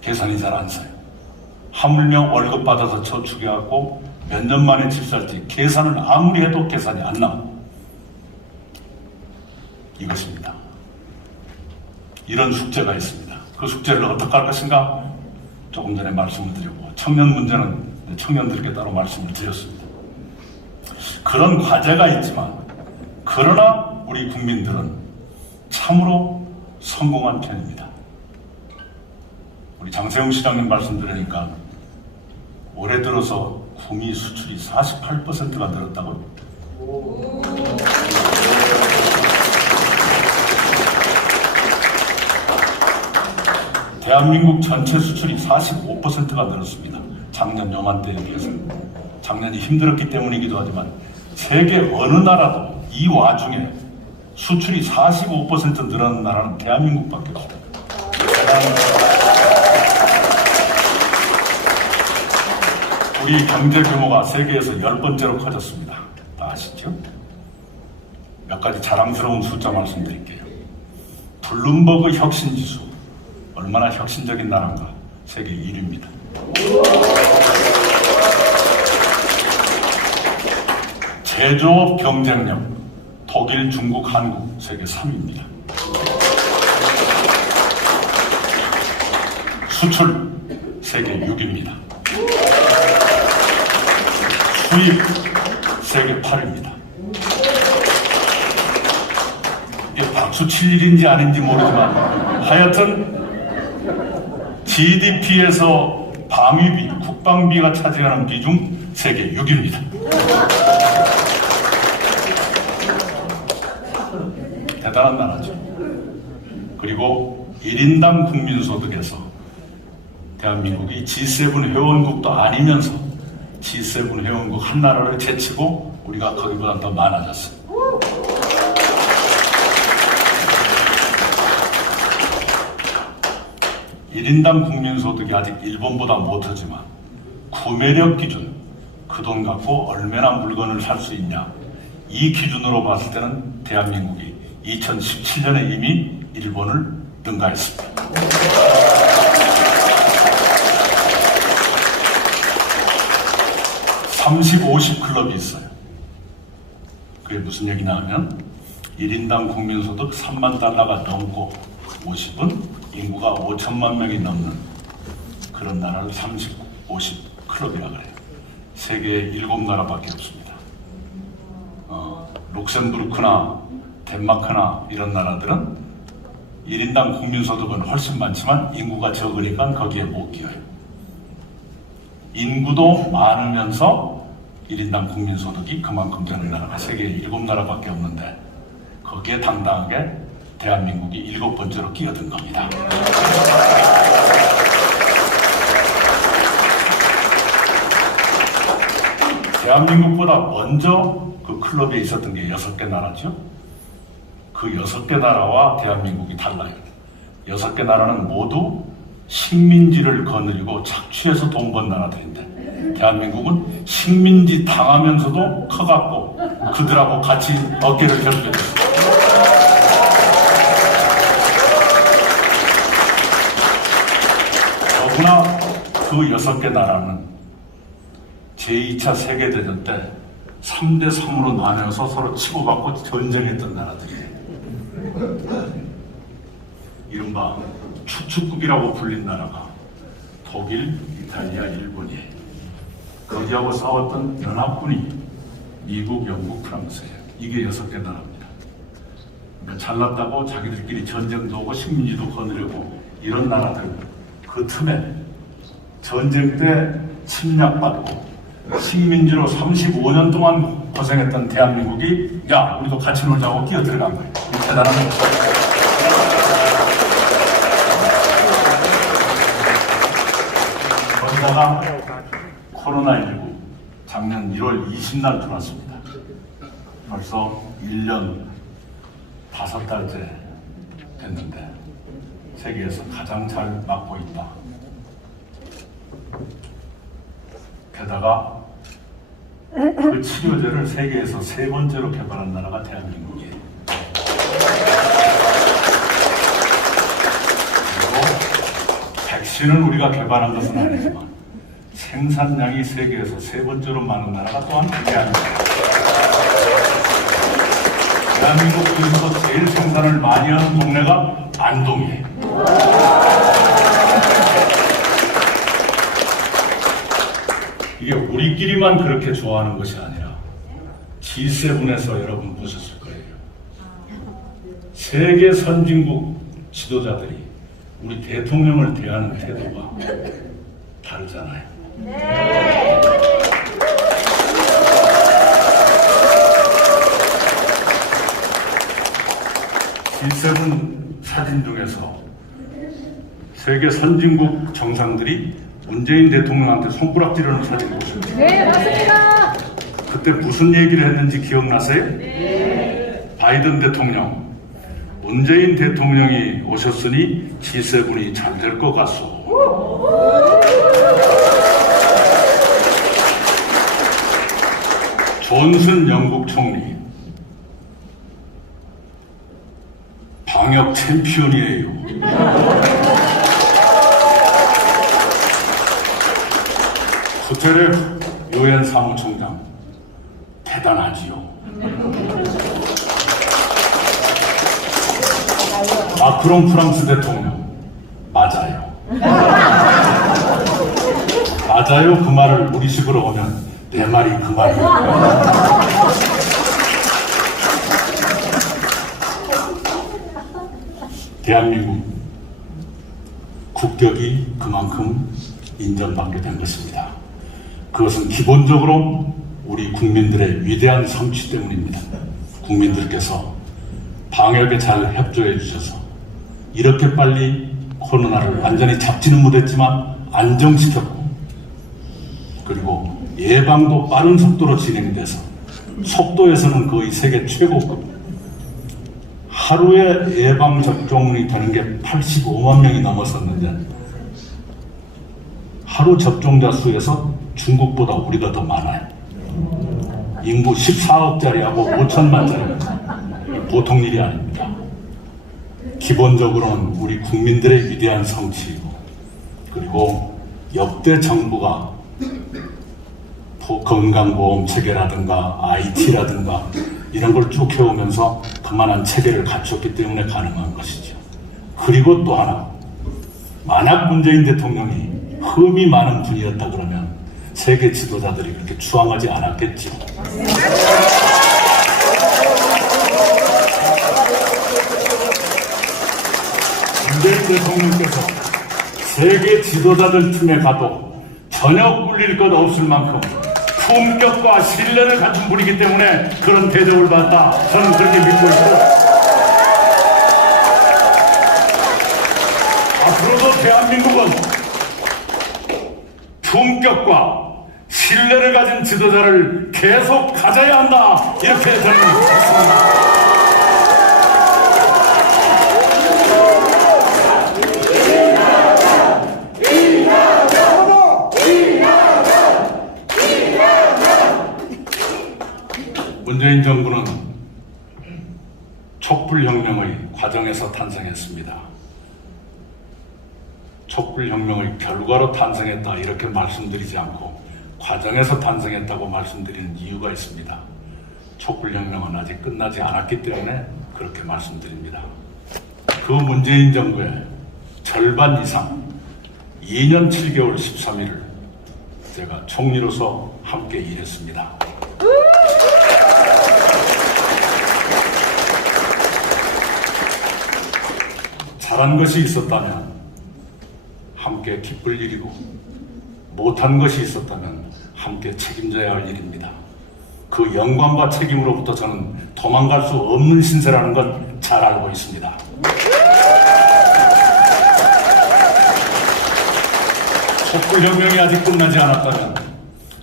계산이 잘 안 서요. 하물며 월급 받아서 저축해갖고 몇 년 만에 집 살지 계산을 아무리 해도 계산이 안 나와요. 이것입니다. 이런 숙제가 있습니다. 그 숙제를 어떻게 할 것인가? 조금 전에 말씀을 드렸고, 청년 문제는 청년들께 따로 말씀을 드렸습니다. 그런 과제가 있지만, 그러나 우리 국민들은 참으로 성공한 편입니다. 우리 장세웅 시장님 말씀 들으니까 올해 들어서 구미 수출이 48%가 늘었다고요? 대한민국 전체 수출이 45%가 늘었습니다. 작년 요맘때에 비해서. 작년이 힘들었기 때문이기도 하지만 세계 어느 나라도 이 와중에 수출이 45% 늘어난 나라는 대한민국밖에 없습니다. 우리 경제 규모가 세계에서 10번째로 커졌습니다. 다 아시죠? 몇 가지 자랑스러운 숫자 말씀드릴게요. 블룸버그 혁신지수, 얼마나 혁신적인 나라인가? 세계 1위입니다. 제조업 경쟁력, 독일, 중국, 한국 세계 3위입니다. 수출 세계 6위입니다. 수입 세계 8위입니다. 이게 박수 칠 일인지 아닌지 모르지만 하여튼 GDP에서 방위비, 국방비가 차지하는 비중 세계 6위입니다. 대단한 나라죠. 그리고 1인당 국민소득에서 대한민국이 G7 회원국도 아니면서 G7 회원국 한 나라를 제치고 우리가 거기보다 더 많아졌어요. (1인당) 국민소득이 아직 일본보다 못하지만 구매력 기준, 그 돈 갖고 얼마나 물건을 살 수 있냐, 이 기준으로 봤을 때는 대한민국이 2017년에 이미 일본을 능가했습니다. 30-50 클럽이 있어요. 그게 무슨 얘기냐 하면 1인당 국민소득 3만 달러가 넘고 50은 인구가 5천만 명이 넘는 그런 나라를 30-50 클럽이라 그래요. 세계에 7나라밖에 없습니다. 룩셈부르크나 덴마크나 이런 나라들은 1인당 국민소득은 훨씬 많지만 인구가 적으니까 거기에 못 끼어요. 인구도 많으면서 1인당 국민소득이 그만큼 되는 나라가 세계에 7나라밖에 없는데 거기에 당당하게 대한민국이 7번째로 끼어든 겁니다. 대한민국보다 먼저 그 클럽에 있었던 게 6개 나라죠. 그 6개 나라와 대한민국이 달라요. 6개 나라는 모두 식민지를 거느리고 착취해서 돈 번 나라들인데 대한민국은 식민지 당하면서도 커갖고 그들하고 같이 어깨를 결펴줬어요. 더구나 그 6개 나라는 제2차 세계대전 때 3대3으로 나뉘어서 서로 치고받고 전쟁했던 나라들이에요. 이른바 추축국이라고 불린 나라가 독일, 이탈리아, 일본이에요. 거기하고 싸웠던 연합군이 미국, 영국, 프랑스예요. 이게 6개 나라입니다. 그러니까 잘났다고 자기들끼리 전쟁도 하고 식민지도 거느리고 이런 나라들 그 틈에 전쟁 때 침략받고 식민지로 35년 동안 고생했던 대한민국이 야 우리도 같이 놀자고 끼어 들어간 거예요. 대단한 거죠. 거기다가 코로나19 작년 1월 20날 들어왔습니다. 벌써 1년 5달째 됐는데 세계에서 가장 잘 막고 있다. 게다가 그 치료제를 세계에서 3번째로 개발한 나라가 대한민국이에요. 그리고 백신을 우리가 개발한 것은 아니지만 생산량이 세계에서 3번째로 많은 나라가 또한 대한민국이에요. 대한민국 중에서 제일 생산을 많이 하는 동네가 안동이에요. 이게 우리끼리만 그렇게 좋아하는 것이 아니라 G7에서 여러분 보셨을 거예요. 세계 선진국 지도자들이 우리 대통령을 대하는 태도가 다르잖아요. 네. G7 사진 중에서 세계 선진국 정상들이 문재인 대통령한테 손가락질하는 사진 보셨죠? 네, 맞습니다. 그때 무슨 얘기를 했는지 기억나세요? 네. 바이든 대통령, 문재인 대통령이 오셨으니 G7이 잘 될 것 같소. 존슨 영국 총리, 방역 챔피언이에요. 구테레스 유엔 사무총장 대단하지요. 마크롱 프랑스 대통령 맞아요. 맞아요 그 말을 우리식으로 하면 내 말이 그 말이에요. 대한민국 국격이 그만큼 인정받게 된 것입니다. 그것은 기본적으로 우리 국민들의 위대한 성취 때문입니다. 국민들께서 방역에 잘 협조해 주셔서 이렇게 빨리 코로나를 완전히 잡지는 못했지만 안정시켰고, 그리고 예방도 빠른 속도로 진행돼서 속도에서는 거의 세계 최고급, 하루에 예방 접종이 되는 게 85만 명이 넘었었는데 하루 접종자 수에서 중국보다 우리가 더 많아요. 인구 14억짜리하고 5천만짜리 보통 일이 아닙니다. 기본적으로는 우리 국민들의 위대한 성취이고, 그리고 역대 정부가 건강보험 체계라든가 IT라든가 이런 걸 쭉 해오면서 그만한 체계를 갖췄기 때문에 가능한 것이죠. 그리고 또 하나, 만약 문재인 대통령이 흠이 많은 분이었다 그러면 세계 지도자들이 그렇게 추앙하지 않았겠죠. 문재인 대통령께서 세계 지도자들 틈에 가도 전혀 꿀릴 것 없을 만큼 품격과 신뢰를 가진 분이기 때문에 그런 대접을 받다, 저는 그렇게 믿고 있고, 앞으로도 대한민국은 품격과 신뢰를 가진 지도자를 계속 가져야 한다, 이렇게 저는 믿습니다. 문재인 정부는 촛불혁명의 과정에서 탄생했습니다. 촛불혁명의 결과로 탄생했다 이렇게 말씀드리지 않고 과정에서 탄생했다고 말씀드리는 이유가 있습니다. 촛불혁명은 아직 끝나지 않았기 때문에 그렇게 말씀드립니다. 그 문재인 정부의 절반 이상 2년 7개월 13일을 제가 총리로서 함께 일했습니다. 잘한 것이 있었다면 함께 기쁠 일이고, 못한 것이 있었다면 함께 책임져야 할 일입니다. 그 영광과 책임으로부터 저는 도망갈 수 없는 신세라는 건 잘 알고 있습니다. 촛불혁명이 아직 끝나지 않았다면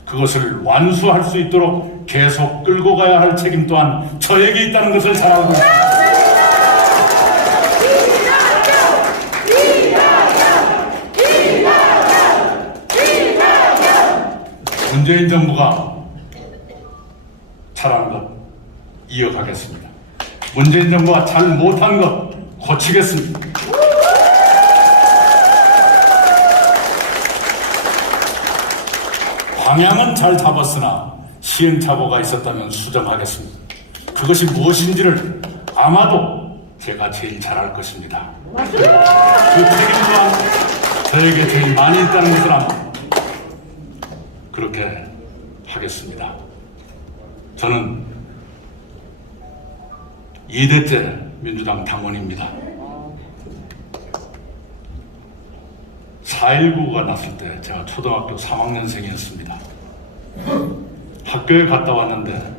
그것을 완수할 수 있도록 계속 끌고 가야 할 책임 또한 저에게 있다는 것을 잘 알고 있습니다. 문재인 정부가 잘한 것 이어가겠습니다. 문재인 정부가 잘 못한 것 고치겠습니다. 방향은 잘 잡았으나 시행착오가 있었다면 수정하겠습니다. 그것이 무엇인지를 아마도 제가 제일 잘할 것입니다. 그 책임 또한 저에게 제일 많이 있다는 것을 압니다. 그렇게 하겠습니다. 저는 2대째 민주당 당원입니다. 4.19가 났을 때 제가 초등학교 3학년생이었습니다. 학교에 갔다 왔는데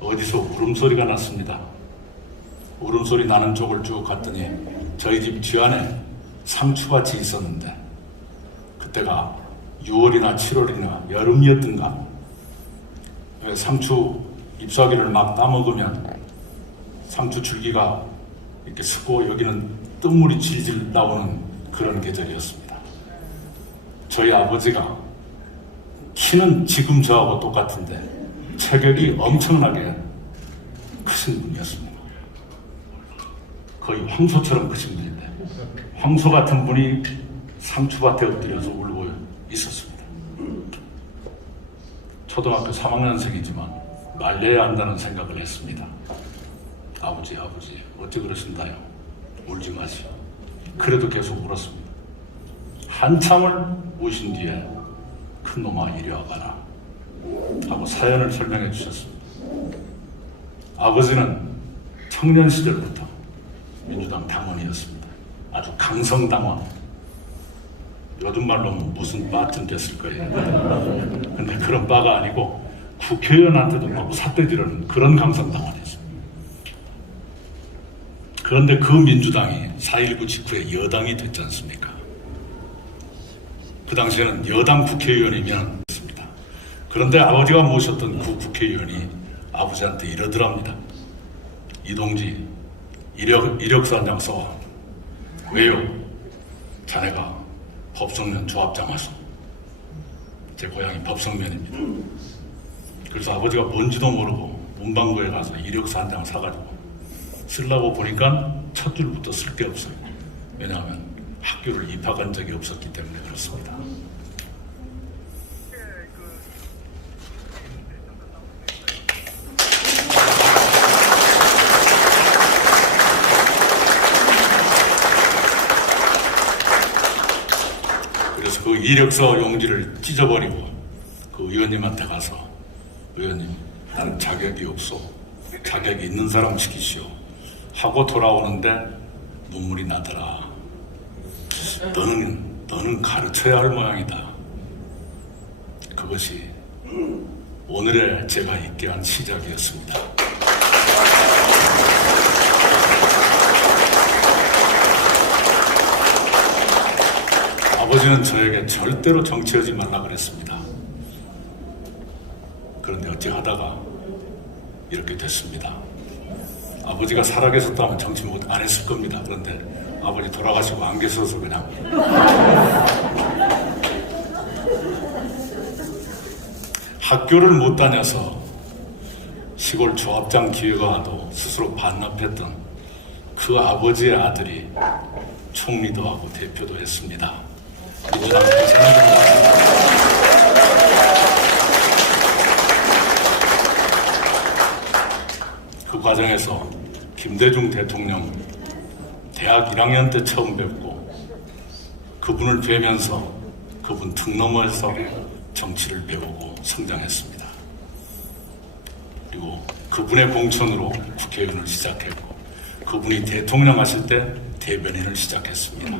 어디서 울음소리가 났습니다. 울음소리 나는 쪽을 쭉 갔더니 저희 집 뒤안에 상추밭이 있었는데, 그때가 6월이나 7월이나 여름이었던가, 상추 잎사귀를 막 따먹으면 상추 줄기가 이렇게 쓰고 여기는 뜬물이 질질 나오는 그런 계절이었습니다. 저희 아버지가 키는 지금 저하고 똑같은데 체격이 엄청나게 크신 분이었습니다. 거의 황소처럼 크신 분인데 황소 같은 분이 상추밭에 엎드려서 울고 있었습니다. 초등학교 3학년생이지만 말려야 한다는 생각을 했습니다. 아버지 어찌 그러신다요? 울지 마시오. 그래도 계속 울었습니다. 한참을 우신 뒤에 큰 놈아 이리 와봐라 하고 사연을 설명해 주셨습니다. 아버지는 청년 시절부터 민주당 당원이었습니다. 아주 강성당원. 요즘 말로는 무슨 바쯤 됐을 거예요. 근데 그런 바가 아니고 국회의원한테도 막 삿대지르는 그런 강성당원이었습니다. 그런데 그 민주당이 4.19 직후에 여당이 됐지 않습니까? 그 당시에는 여당 국회의원이면 했습니다. 그런데 아버지가 모셨던 그 국회의원이 아버지한테 이러더랍니다. 이동지, 이력서 한 장 써와. 왜요? 자네가 법성면 조합장 와서. 제 고향이 법성면입니다. 그래서 아버지가 뭔지도 모르고 문방구에 가서 이력서 한 장 사가지고 쓰려고 보니까 첫 줄부터 쓸 게 없어요. 왜냐하면 학교를 입학한 적이 없었기 때문에 그렇습니다. 그래서 그 이력서 용지를 찢어버리고 그 의원님한테 가서 의원님, 나는 자격이 없어. 자격이 있는 사람 시키시오. 하고 돌아오는데 눈물이 나더라. 너는 가르쳐야 할 모양이다. 그것이 오늘의 제가 있게 한 시작이었습니다. 아버지는 저에게 절대로 정치하지 말라 그랬습니다. 그런데 어찌 하다가 이렇게 됐습니다. 아버지가 살아계셨다면 정치 안 했을 겁니다. 그런데 아버지 돌아가시고 안 계셔서 그냥 학교를 못 다녀서 시골 조합장 기회가 와도 스스로 반납했던 그 아버지의 아들이 총리도 하고 대표도 했습니다. 민주당 그 과정에서 김대중 대통령 대학 1학년 때 처음 뵙고 그분을 뵈면서 그분 등 넘어서 정치를 배우고 성장했습니다. 그리고 그분의 공천으로 국회의원을 시작했고 그분이 대통령 하실 때 대변인을 시작했습니다.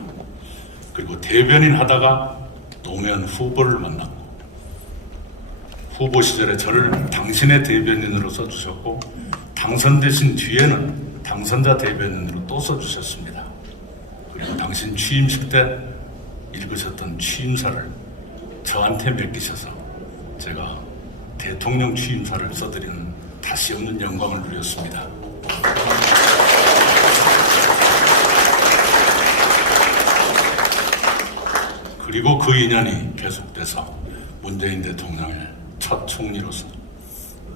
그리고 대변인 하다가 노무현 후보를 만났고 후보 시절에 저를 당신의 대변인으로 써주셨고 당선되신 뒤에는 당선자 대변인으로 또 써주셨습니다. 그리고 당신 취임식 때 읽으셨던 취임사를 저한테 맡기셔서 제가 대통령 취임사를 써드리는 다시 없는 영광을 누렸습니다. 그리고 그 인연이 계속돼서 문재인 대통령의 첫 총리로서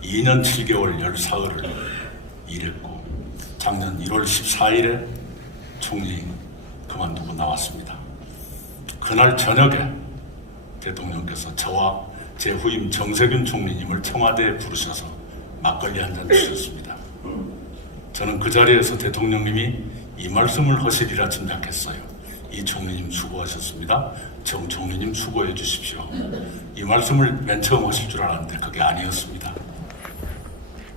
2년 7개월 14일을 일했고 작년 1월 14일에 총리 그만두고 나왔습니다. 그날 저녁에 대통령께서 저와 제 후임 정세균 총리님을 청와대에 부르셔서 막걸리 한 잔 주셨습니다. 저는 그 자리에서 대통령님이 이 말씀을 하시리라 짐작했어요. 이 총리님 수고하셨습니다. 정 총리님 수고해 주십시오. 이 말씀을 맨 처음 하실 줄 알았는데 그게 아니었습니다.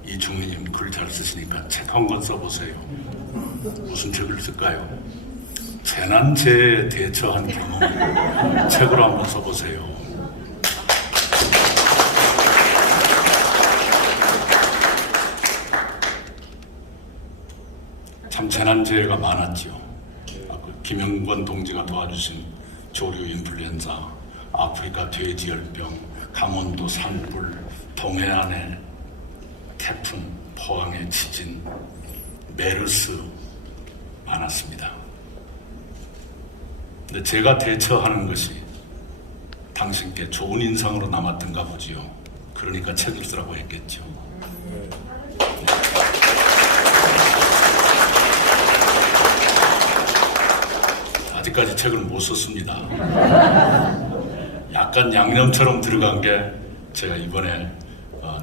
이 총리님 글 잘 쓰시니까 책 한 권 써보세요. 무슨 책을 쓸까요? 재난재해에 대처한 경험을 책으로 한번 써보세요. 참 재난재해가 많았지요. 김영권 동지가 도와주신 조류 인플루엔자, 아프리카 돼지열병, 강원도 산불, 동해안의 태풍, 포항의 지진, 메르스 많았습니다. 근데 제가 대처하는 것이 당신께 좋은 인상으로 남았던가 보지요. 그러니까 책을 쓰라고 했겠죠. 아직까지 책을 못 썼습니다. 약간 양념처럼 들어간 게 제가 이번에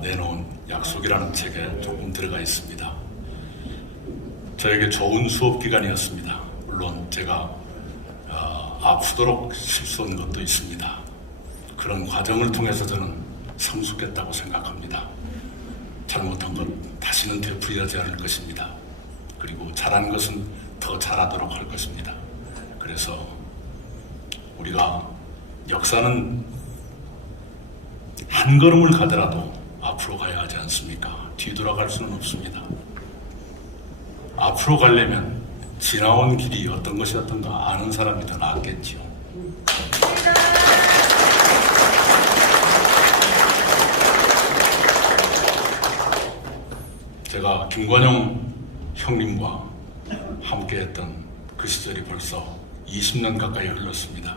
내놓은 약속이라는 책에 조금 들어가 있습니다. 저에게 좋은 수업 기간이었습니다. 물론 제가 아프도록 실수한 것도 있습니다. 그런 과정을 통해서 저는 성숙했다고 생각합니다. 잘못한 것 다시는 되풀이하지 않을 것입니다. 그리고 잘한 것은 더 잘하도록 할 것입니다. 그래서 우리가 역사는 한 걸음을 가더라도 앞으로 가야 하지 않습니까? 뒤돌아갈 수는 없습니다. 앞으로 가려면 지나온 길이 어떤 것이었던가 아는 사람이 더 낫겠지요. 제가 김관영 형님과 함께했던 그 시절이 벌써 20년 가까이 흘렀습니다.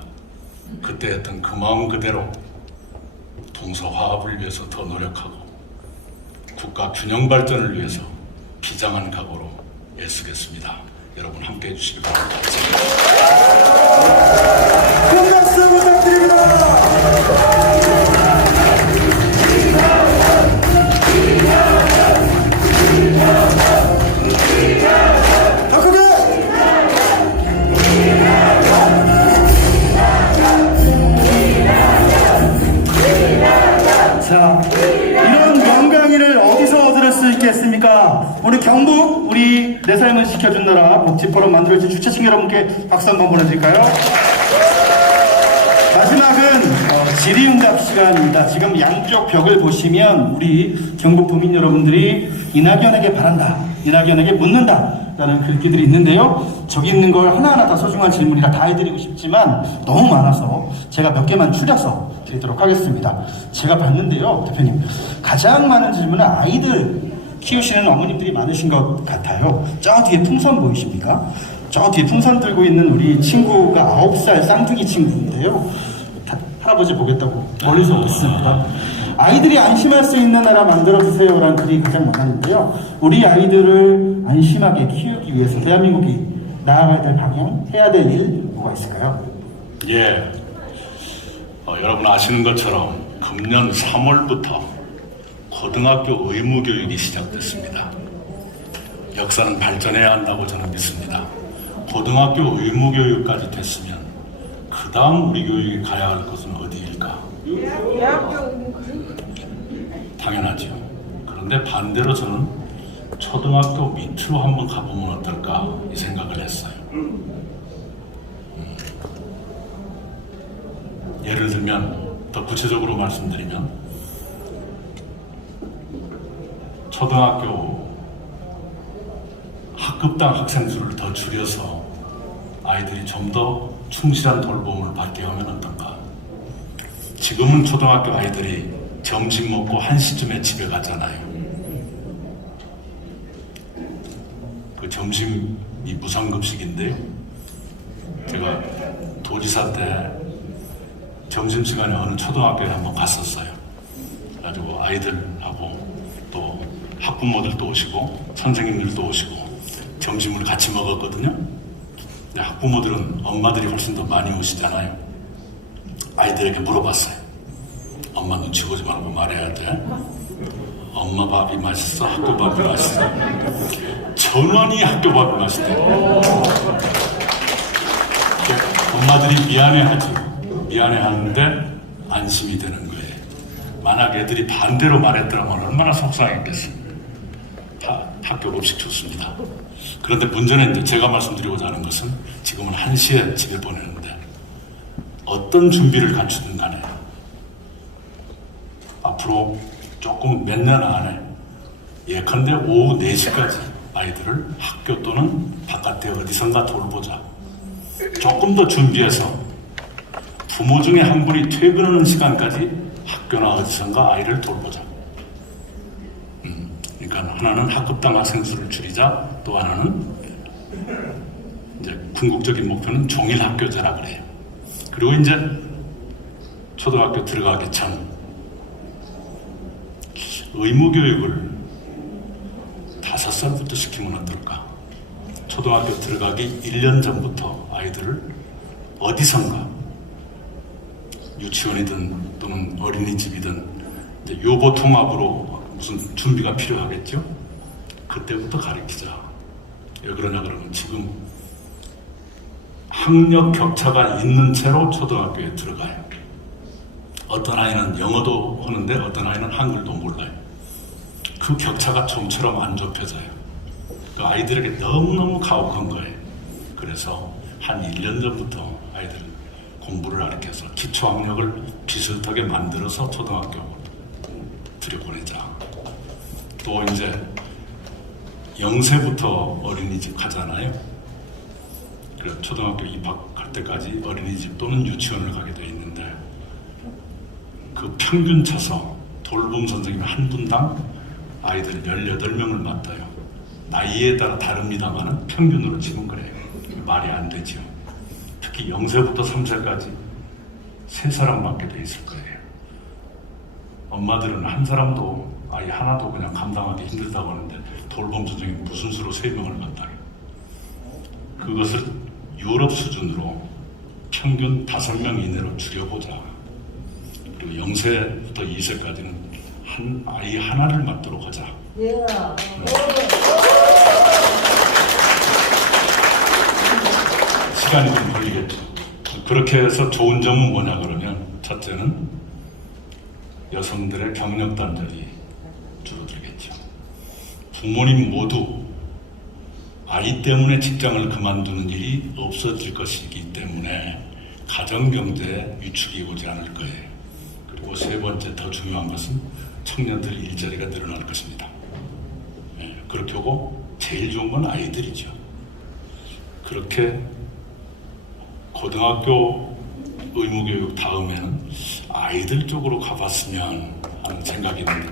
그때 했던 그 마음 그대로 동서화합을 위해서 더 노력하고 국가 균형 발전을 위해서 비장한 각오로 애쓰겠습니다. 여러분 함께 해주시기 바랍니다. 큰 박수 부탁드립니다. 더 크게! 자, 이런 영광이를 어디서 얻을 수 있겠습니까? 우리 경북, 우리 내 삶을 지켜준 나라 복지포럼 만들어진 주최층 여러분께 박수 한번 보내드릴까요? 마지막은 질의응답 시간입니다. 지금 양쪽 벽을 보시면 우리 경북도민 여러분들이 이낙연에게 바란다, 이낙연에게 묻는다 라는 글귀들이 있는데요. 저기 있는 걸 하나하나 다 소중한 질문이라 다 해드리고 싶지만 너무 많아서 제가 몇 개만 추려서 드리도록 하겠습니다. 제가 봤는데요, 대표님, 가장 많은 질문은 아이들 키우시는 어머님들이 많으신 것 같아요. 저 뒤에 풍선 보이십니까? 저 뒤에 풍선 들고 있는 우리 친구가 9살 쌍둥이 친구인데요. 할아버지 보겠다고 멀리서 오셨습니다. 아이들이 안심할 수 있는 나라 만들어주세요 라는 글이 가장 많았는데요. 우리 아이들을 안심하게 키우기 위해서 대한민국이 나아가야 될 방향, 해야 될 일 뭐가 있을까요? 예, 여러분 아시는 것처럼 금년 3월부터 고등학교 의무교육이 시작됐습니다. 역사는 발전해야 한다고 저는 믿습니다. 고등학교 의무교육까지 됐으면 그 다음 우리 교육이 가야 할 것은 어디일까? 당연하죠. 그런데 반대로 저는 초등학교 밑으로 한번 가보면 어떨까 이 생각을 했어요. 예를 들면 더 구체적으로 말씀드리면 초등학교 학급당 학생 수를 더 줄여서 아이들이 좀 더 충실한 돌봄을 받게 하면 어떤가. 지금은 초등학교 아이들이 점심 먹고 1시쯤에 집에 가잖아요. 그 점심이 무상급식인데요. 제가 도지사 때 점심시간에 어느 초등학교에 한번 갔었어요. 그래가지고 아이들하고 또 학부모들도 오시고 선생님들도 오시고 점심을 같이 먹었거든요. 근데 학부모들은 엄마들이 훨씬 더 많이 오시잖아요. 아이들에게 물어봤어요. 엄마 눈치 보지 말고 말해야 돼. 엄마 밥이 맛있어? 학교 밥이 맛있어? 전원이 학교 밥이 맛있대요. 엄마들이 미안해하죠. 미안해하는데 안심이 되는 거예요. 만약 애들이 반대로 말했더라면 얼마나 속상했겠어요. 학교 급식 좋습니다. 그런데 문제는 이제 제가 말씀드리고자 하는 것은 지금은 1시에 집에 보내는데 어떤 준비를 갖추든 간에 앞으로 조금 몇 년 안에 예컨대 오후 4시까지 아이들을 학교 또는 바깥에 어디선가 돌보자. 조금 더 준비해서 부모 중에 한 분이 퇴근하는 시간까지 학교나 어디선가 아이를 돌보자. 그러니까 하나는 학급당 학생 수를 줄이자, 또 하나는 이제 궁극적인 목표는 종일 학교제라 그래요. 그리고 이제 초등학교 들어가기 전 의무교육을 5살부터 시키면 어떨까? 초등학교 들어가기 1년 전부터 아이들을 어디선가 유치원이든 또는 어린이집이든 이제 요보 통합으로 무슨 준비가 필요하겠죠? 그때부터 가르치자. 왜 그러냐 그러면 지금 학력 격차가 있는 채로 초등학교에 들어가요. 어떤 아이는 영어도 하는데 어떤 아이는 한글도 몰라요. 그 격차가 좀처럼 안 좁혀져요. 그 아이들에게 너무너무 가혹한 거예요. 그래서 한 1년 전부터 아이들 공부를 가르쳐서 기초학력을 비슷하게 만들어서 초등학교 들여보내자. 또 이제 0세부터 어린이집 가잖아요. 그래서 초등학교 입학할 때까지 어린이집 또는 유치원을 가게 되어 있는데 그 평균 차서 돌봄 선생님 한 분당 아이들 18명을 맡아요. 나이에 따라 다릅니다만 평균으로 치면 그래요. 말이 안 되죠. 특히 0세부터 3세까지 3사람 맡게 돼 있을 거예요. 엄마들은 한 사람도 아이 하나도 그냥 감당하기 힘들다고 하는데 돌봄 선생님 무슨 수로 3명을 맡아요. 그것을 유럽 수준으로 평균 5명 이내로 줄여보자. 그리고 0세부터 2세까지는 한 아이 하나를 맡도록 하자. 시간이 좀 걸리겠죠. 그렇게 해서 좋은 점은 뭐냐 그러면 첫째는 여성들의 경력 단절이 줄어들겠죠. 부모님 모두 아이 때문에 직장을 그만두는 일이 없어질 것이기 때문에 가정경제에 위축이 오지 않을 거예요. 그리고 세 번째 더 중요한 것은 청년들 일자리가 늘어날 것입니다. 그렇게 하고 제일 좋은 건 아이들이죠. 그렇게 고등학교 의무교육 다음에는 아이들 쪽으로 가봤으면 하는 생각이 있는데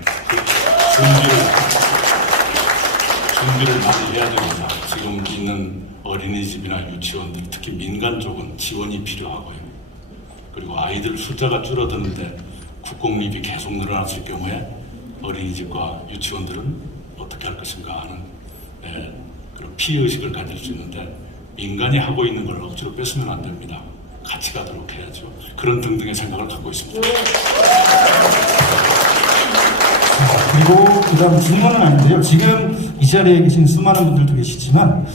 준비를 많이 해야 됩니다. 지금 있는 어린이집이나 유치원들, 특히 민간 쪽은 지원이 필요하고요. 그리고 아이들 숫자가 줄어드는데 국공립이 계속 늘어났을 경우에 어린이집과 유치원들은 어떻게 할 것인가 하는 그런 피해의식을 가질 수 있는데 민간이 하고 있는 걸 억지로 뺏으면 안 됩니다. 같이 가도록 해야죠. 그런 등등의 생각을 갖고 있습니다. 그리고 그다음 질문은 아닌데요. 지금 이 자리에 계신 수많은 분들도 계시지만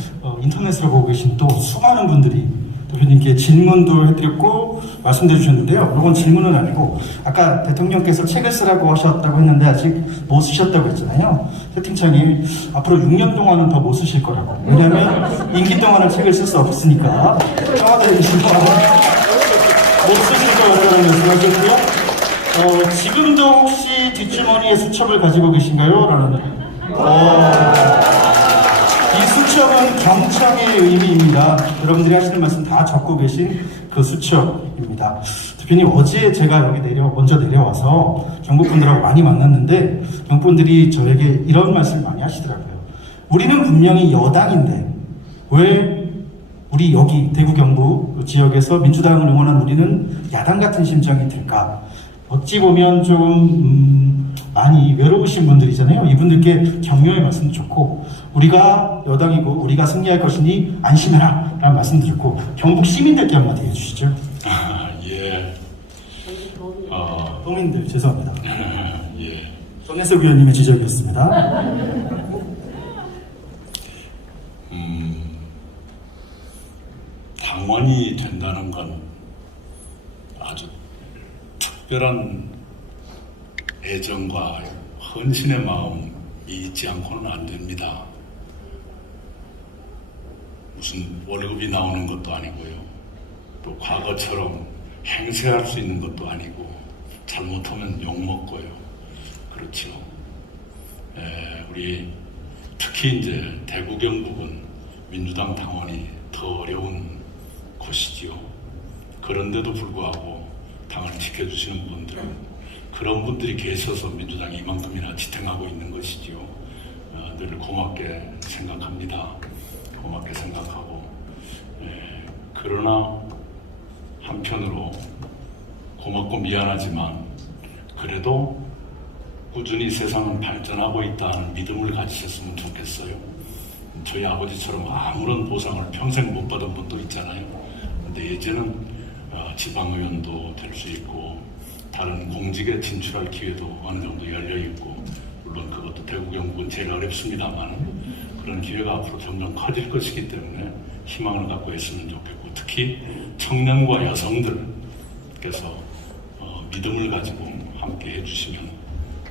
인터넷으로 보고 계신 또 수많은 분들이 대표님께 질문도 해드렸고 말씀도 해주셨는데요. 이건 질문은 아니고 아까 대통령께서 책을 쓰라고 하셨다고 했는데 아직 못 쓰셨다고 했잖아요. 채팅창에 앞으로 6년 동안은 더 못 쓰실 거라고. 왜냐하면 임기 동안은 책을 쓸 수 없으니까 청와대에 계신 동안은 못 쓰실 거라는 말씀하셨고요. 지금도 혹시 뒷주머니에 수첩을 가지고 계신가요? 라는 이 수첩은 경청의 의미입니다. 여러분들이 하시는 말씀 다 적고 계신 그 수첩입니다. 대표님, 어제 제가 여기 먼저 내려와서 경북분들하고 많이 만났는데 경북분들이 저에게 이런 말씀 많이 하시더라고요. 우리는 분명히 여당인데 왜 우리 여기 대구 경북 지역에서 민주당을 응원한 우리는 야당 같은 심정이 들까? 어찌 보면 좀 많이 외로우신 분들이잖아요. 이분들께 격려의 말씀 좋고 우리가 여당이고 우리가 승리할 것이니 안심해라 라는 말씀 드렸고 경북 시민들께 한마디 해주시죠. 예. 도민들 죄송합니다. 예. 전혜석 의원님의 지적이었습니다. 당원이 된다는 건 아주 특별한 애정과 헌신의 마음이 있지 않고는 안 됩니다. 무슨 월급이 나오는 것도 아니고요. 또 과거처럼 행세할 수 있는 것도 아니고 잘못하면 욕먹고요. 그렇죠. 우리 특히 이제 대구 경북은 민주당 당원이 더 어려운 곳이지요. 그런데도 불구하고 당을 지켜주시는 분들은 그런 분들이 계셔서 민주당이 이만큼이나 지탱하고 있는 것이지요. 늘 고맙게 생각합니다. 고맙게 생각하고 그러나 한편으로 고맙고 미안하지만 그래도 꾸준히 세상은 발전하고 있다는 믿음을 가지셨으면 좋겠어요. 저희 아버지처럼 아무런 보상을 평생 못 받은 분도 있잖아요. 근데 이제는 지방의원도 될 수 있고 다른 공직에 진출할 기회도 어느 정도 열려 있고 물론 그것도 대구 경북은 제일 어렵습니다만 그런 기회가 앞으로 점점 커질 것이기 때문에 희망을 갖고 했으면 좋겠고 특히 청년과 여성들께서 믿음을 가지고 함께 해주시면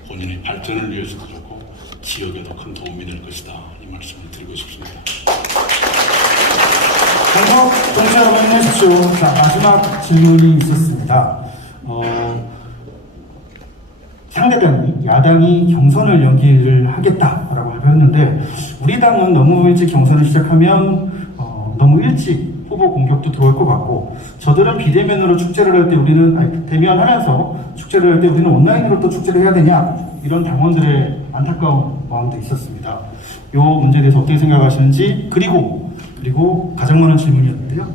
본인의 발전을 위해서도 좋고 지역에도 큰 도움이 될 것이다 이 말씀을 드리고 싶습니다. 경북 동시 여러분 힘내십시오. 자, 마지막 질문이 있었습니다. 상대방이 야당이 경선을 연기를 하겠다라고 발표했는데 우리 당은 너무 일찍 경선을 시작하면 너무 일찍 후보 공격도 들어올 것 같고 저들은 비대면으로 축제를 할 때 우리는 대면하면서 축제를 할 때 우리는 온라인으로 또 축제를 해야 되냐 이런 당원들의 안타까운 마음도 있었습니다. 이 문제에 대해서 어떻게 생각하시는지 그리고 가장 많은 질문이었는데요.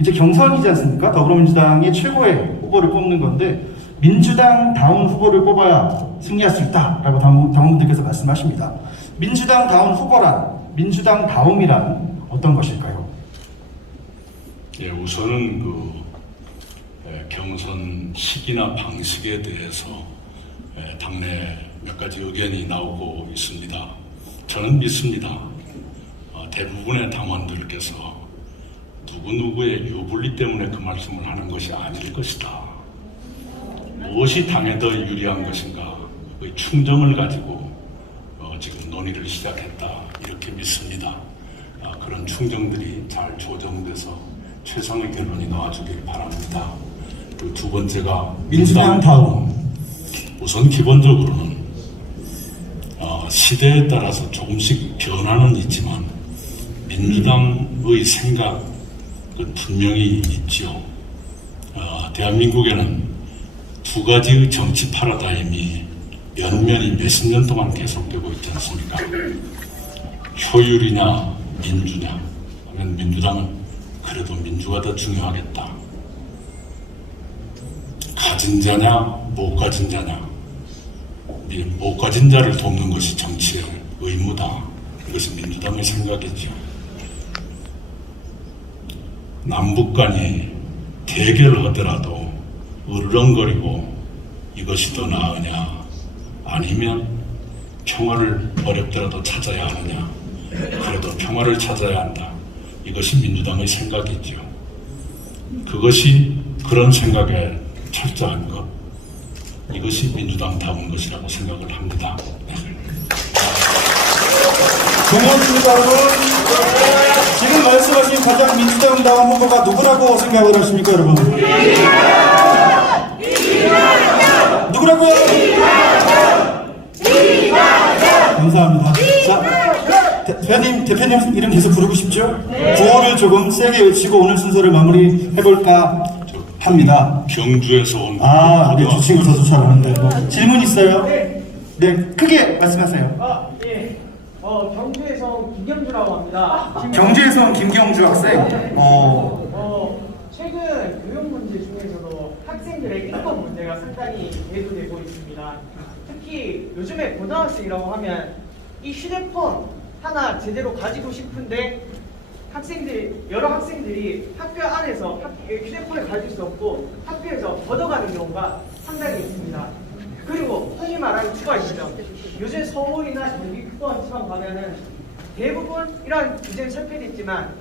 이제 경선이지 않습니까? 더불어민주당의 최고의 후보를 뽑는 건데 민주당다운 후보를 뽑아야 승리할 수 있다라고 당원분들께서 말씀하십니다. 민주당다운 후보란, 민주당다움이란 어떤 것일까요? 예, 우선은 경선 시기나 방식에 대해서 당내 몇 가지 의견이 나오고 있습니다. 저는 믿습니다. 대부분의 당원들께서 누구누구의 유불리 때문에 그 말씀을 하는 것이 아닐 것이다. 무엇이 당에 더 유리한 것인가 그 충정을 가지고 지금 논의를 시작했다 이렇게 믿습니다. 그런 충정들이 잘 조정돼서 최상의 결론이 나와주길 바랍니다. 그리고 두 번째가 민주당다움. 우선 기본적으로는 시대에 따라서 조금씩 변화는 있지만 민주당의 생각은 분명히 있죠. 대한민국에는 두 가지의 정치 패러다임이 연면이 몇십 년 동안 계속되고 있지 않습니까? 효율이냐 민주냐 하면 민주당은 그래도 민주가 더 중요하겠다. 가진 자냐 못 가진 자냐, 못 가진 자를 돕는 것이 정치의 의무다. 이것이 민주당의 생각이죠. 남북 간이 대결하더라도 으르렁거리고 이것이 더 나으냐 아니면 평화를 어렵더라도 찾아야 하느냐, 그래도 평화를 찾아야 한다. 이것이 민주당의 생각이죠. 그것이 그런 생각에 철저한 것, 이것이 민주당다운 것이라고 생각을 합니다. 동현준 여러분, 지금 말씀하신 가장 민주당다운 후보가 누구라고 생각을 하십니까, 여러분? 누구라고요? 감사합니다. 자, 대표님 이름 계속 부르고 싶죠? 구호를 조금 세게 외치고 오늘 순서를 마무리해볼까 합니다. 경주에서 온 네, 저 친구 저도 잘 아는데 질문 있어요? 네, 크게 말씀하세요. 예. 경주에서 김경주라고 합니다. 경주에서 온 김경주 학생. 최근 교육 문제 중에서도 학생들의 인권 문제가 상당히 대두되고 있습니다. 특히 요즘에 고등학생이라고 하면 이 휴대폰 하나 제대로 가지고 싶은데 여러 학생들이 학교 안에서 휴대폰을 가질 수 없고 학교에서 걷어가는 경우가 상당히 있습니다. 그리고 흔히 말하는 추가이죠. 요즘 서울이나 경기 크던 지방 가면은 대부분 이런 규제는 철폐됐지만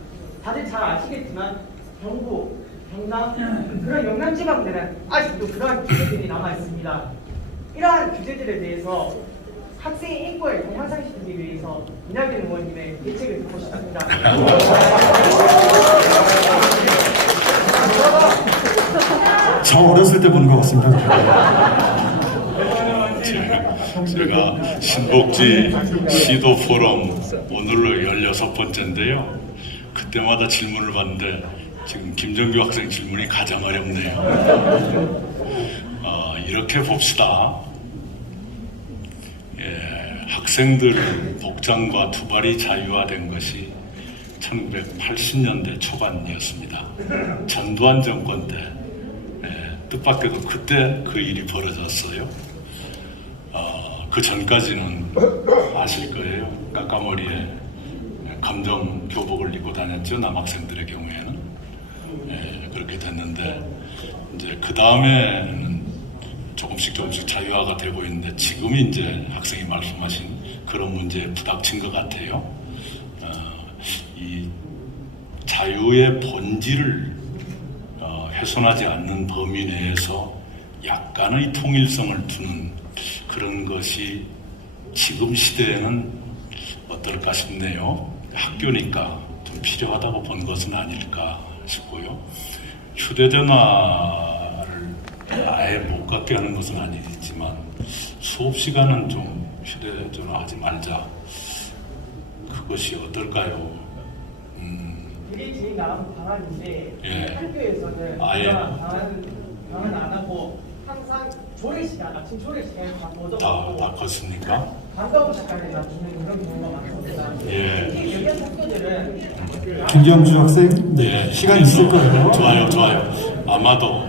다들 잘 아시겠지만 경북, 경남 그런 영남 지방들은 아직도 그러한 규제들이 남아 있습니다. 이러한 규제들에 대해서 학생의 인권을 더 향상시키기 위해서 이낙연 의원님의 대책을 듣고 싶습니다. 저 어렸을 때 보는 것 같습니다. 제가 신복지 시도 포럼 오늘로 16번째인데요. 그때마다 질문을 받는데 지금 김정규 학생 질문이 가장 어렵네요. 이렇게 봅시다. 학생들 복장과 투발이 자유화된 것이 1980년대 초반이었습니다. 전두환 정권 때 뜻밖에도 그때 그 일이 벌어졌어요. 그 전까지는 아실 거예요. 까까머리에 검정 교복을 입고 다녔죠. 남학생들의 경우에는. 그렇게 됐는데 이제 그 다음에는 조금씩 자유화가 되고 있는데 지금이 이제 학생이 말씀하신 그런 문제에 부닥친 것 같아요. 이 자유의 본질을 훼손하지 않는 범위 내에서 약간의 통일성을 두는 그런 것이 지금 시대에는 어떨까 싶네요. 학교니까 좀 필요하다고 본 것은 아닐까 싶고요. 휴대전화를 아예 못 갖게 하는 것은 아니지만 수업 시간은 좀 휴대전화 하지 말자. 그것이 어떨까요? 그게 제일 나은 방안인데 예. 학교에서는 예. 방안 안 하고 항상 조례 시간, 아침 조례 시간에 다 걷어가고 다 컸습니까? 방과후 시간에 맞추는 그런 경우가 많습니다. 예. 특히 몇몇 학교들은 김경주 학생, 네, 예. 시간 있을 거예요. 좋아요. 아마도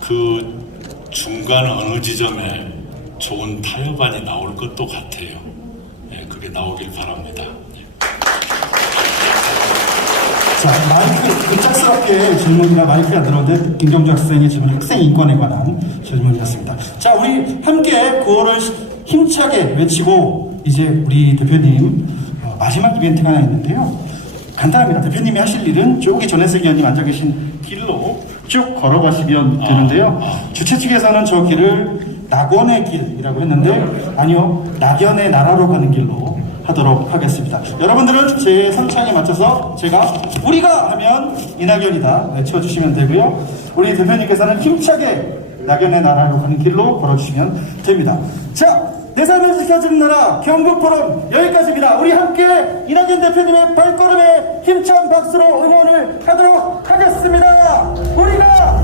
그 중간 어느 지점에 좋은 타협안이 나올 것도 같아요. 예, 그게 나오길 바랍니다. 자, 마이크, 급작스럽게 질문이나 마이크가 안 들어오는데, 김경주 학생의 질문이 학생 인권에 관한 질문이었습니다. 자, 우리 함께 구호를 힘차게 외치고, 이제 우리 대표님, 마지막 이벤트가 하나 있는데요. 간단합니다. 대표님이 하실 일은 저기 전혜석 의원님 앉아 계신 길로 쭉 걸어가시면 되는데요. 주최 측에서는 저 길을 낙원의 길이라고 했는데, 아니요, 낙연의 나라로 가는 길로 하도록 하겠습니다. 여러분들은 제 선창에 맞춰서 제가 우리가 하면 이낙연이다 외쳐주시면 되고요. 우리 대표님께서는 힘차게 낙연의 나라로 가는 길로 걸어주시면 됩니다. 자, 내 삶을 지켜주는 나라 경북포럼 여기까지입니다. 우리 함께 이낙연 대표님의 발걸음에 힘찬 박수로 응원을 하도록 하겠습니다. 우리가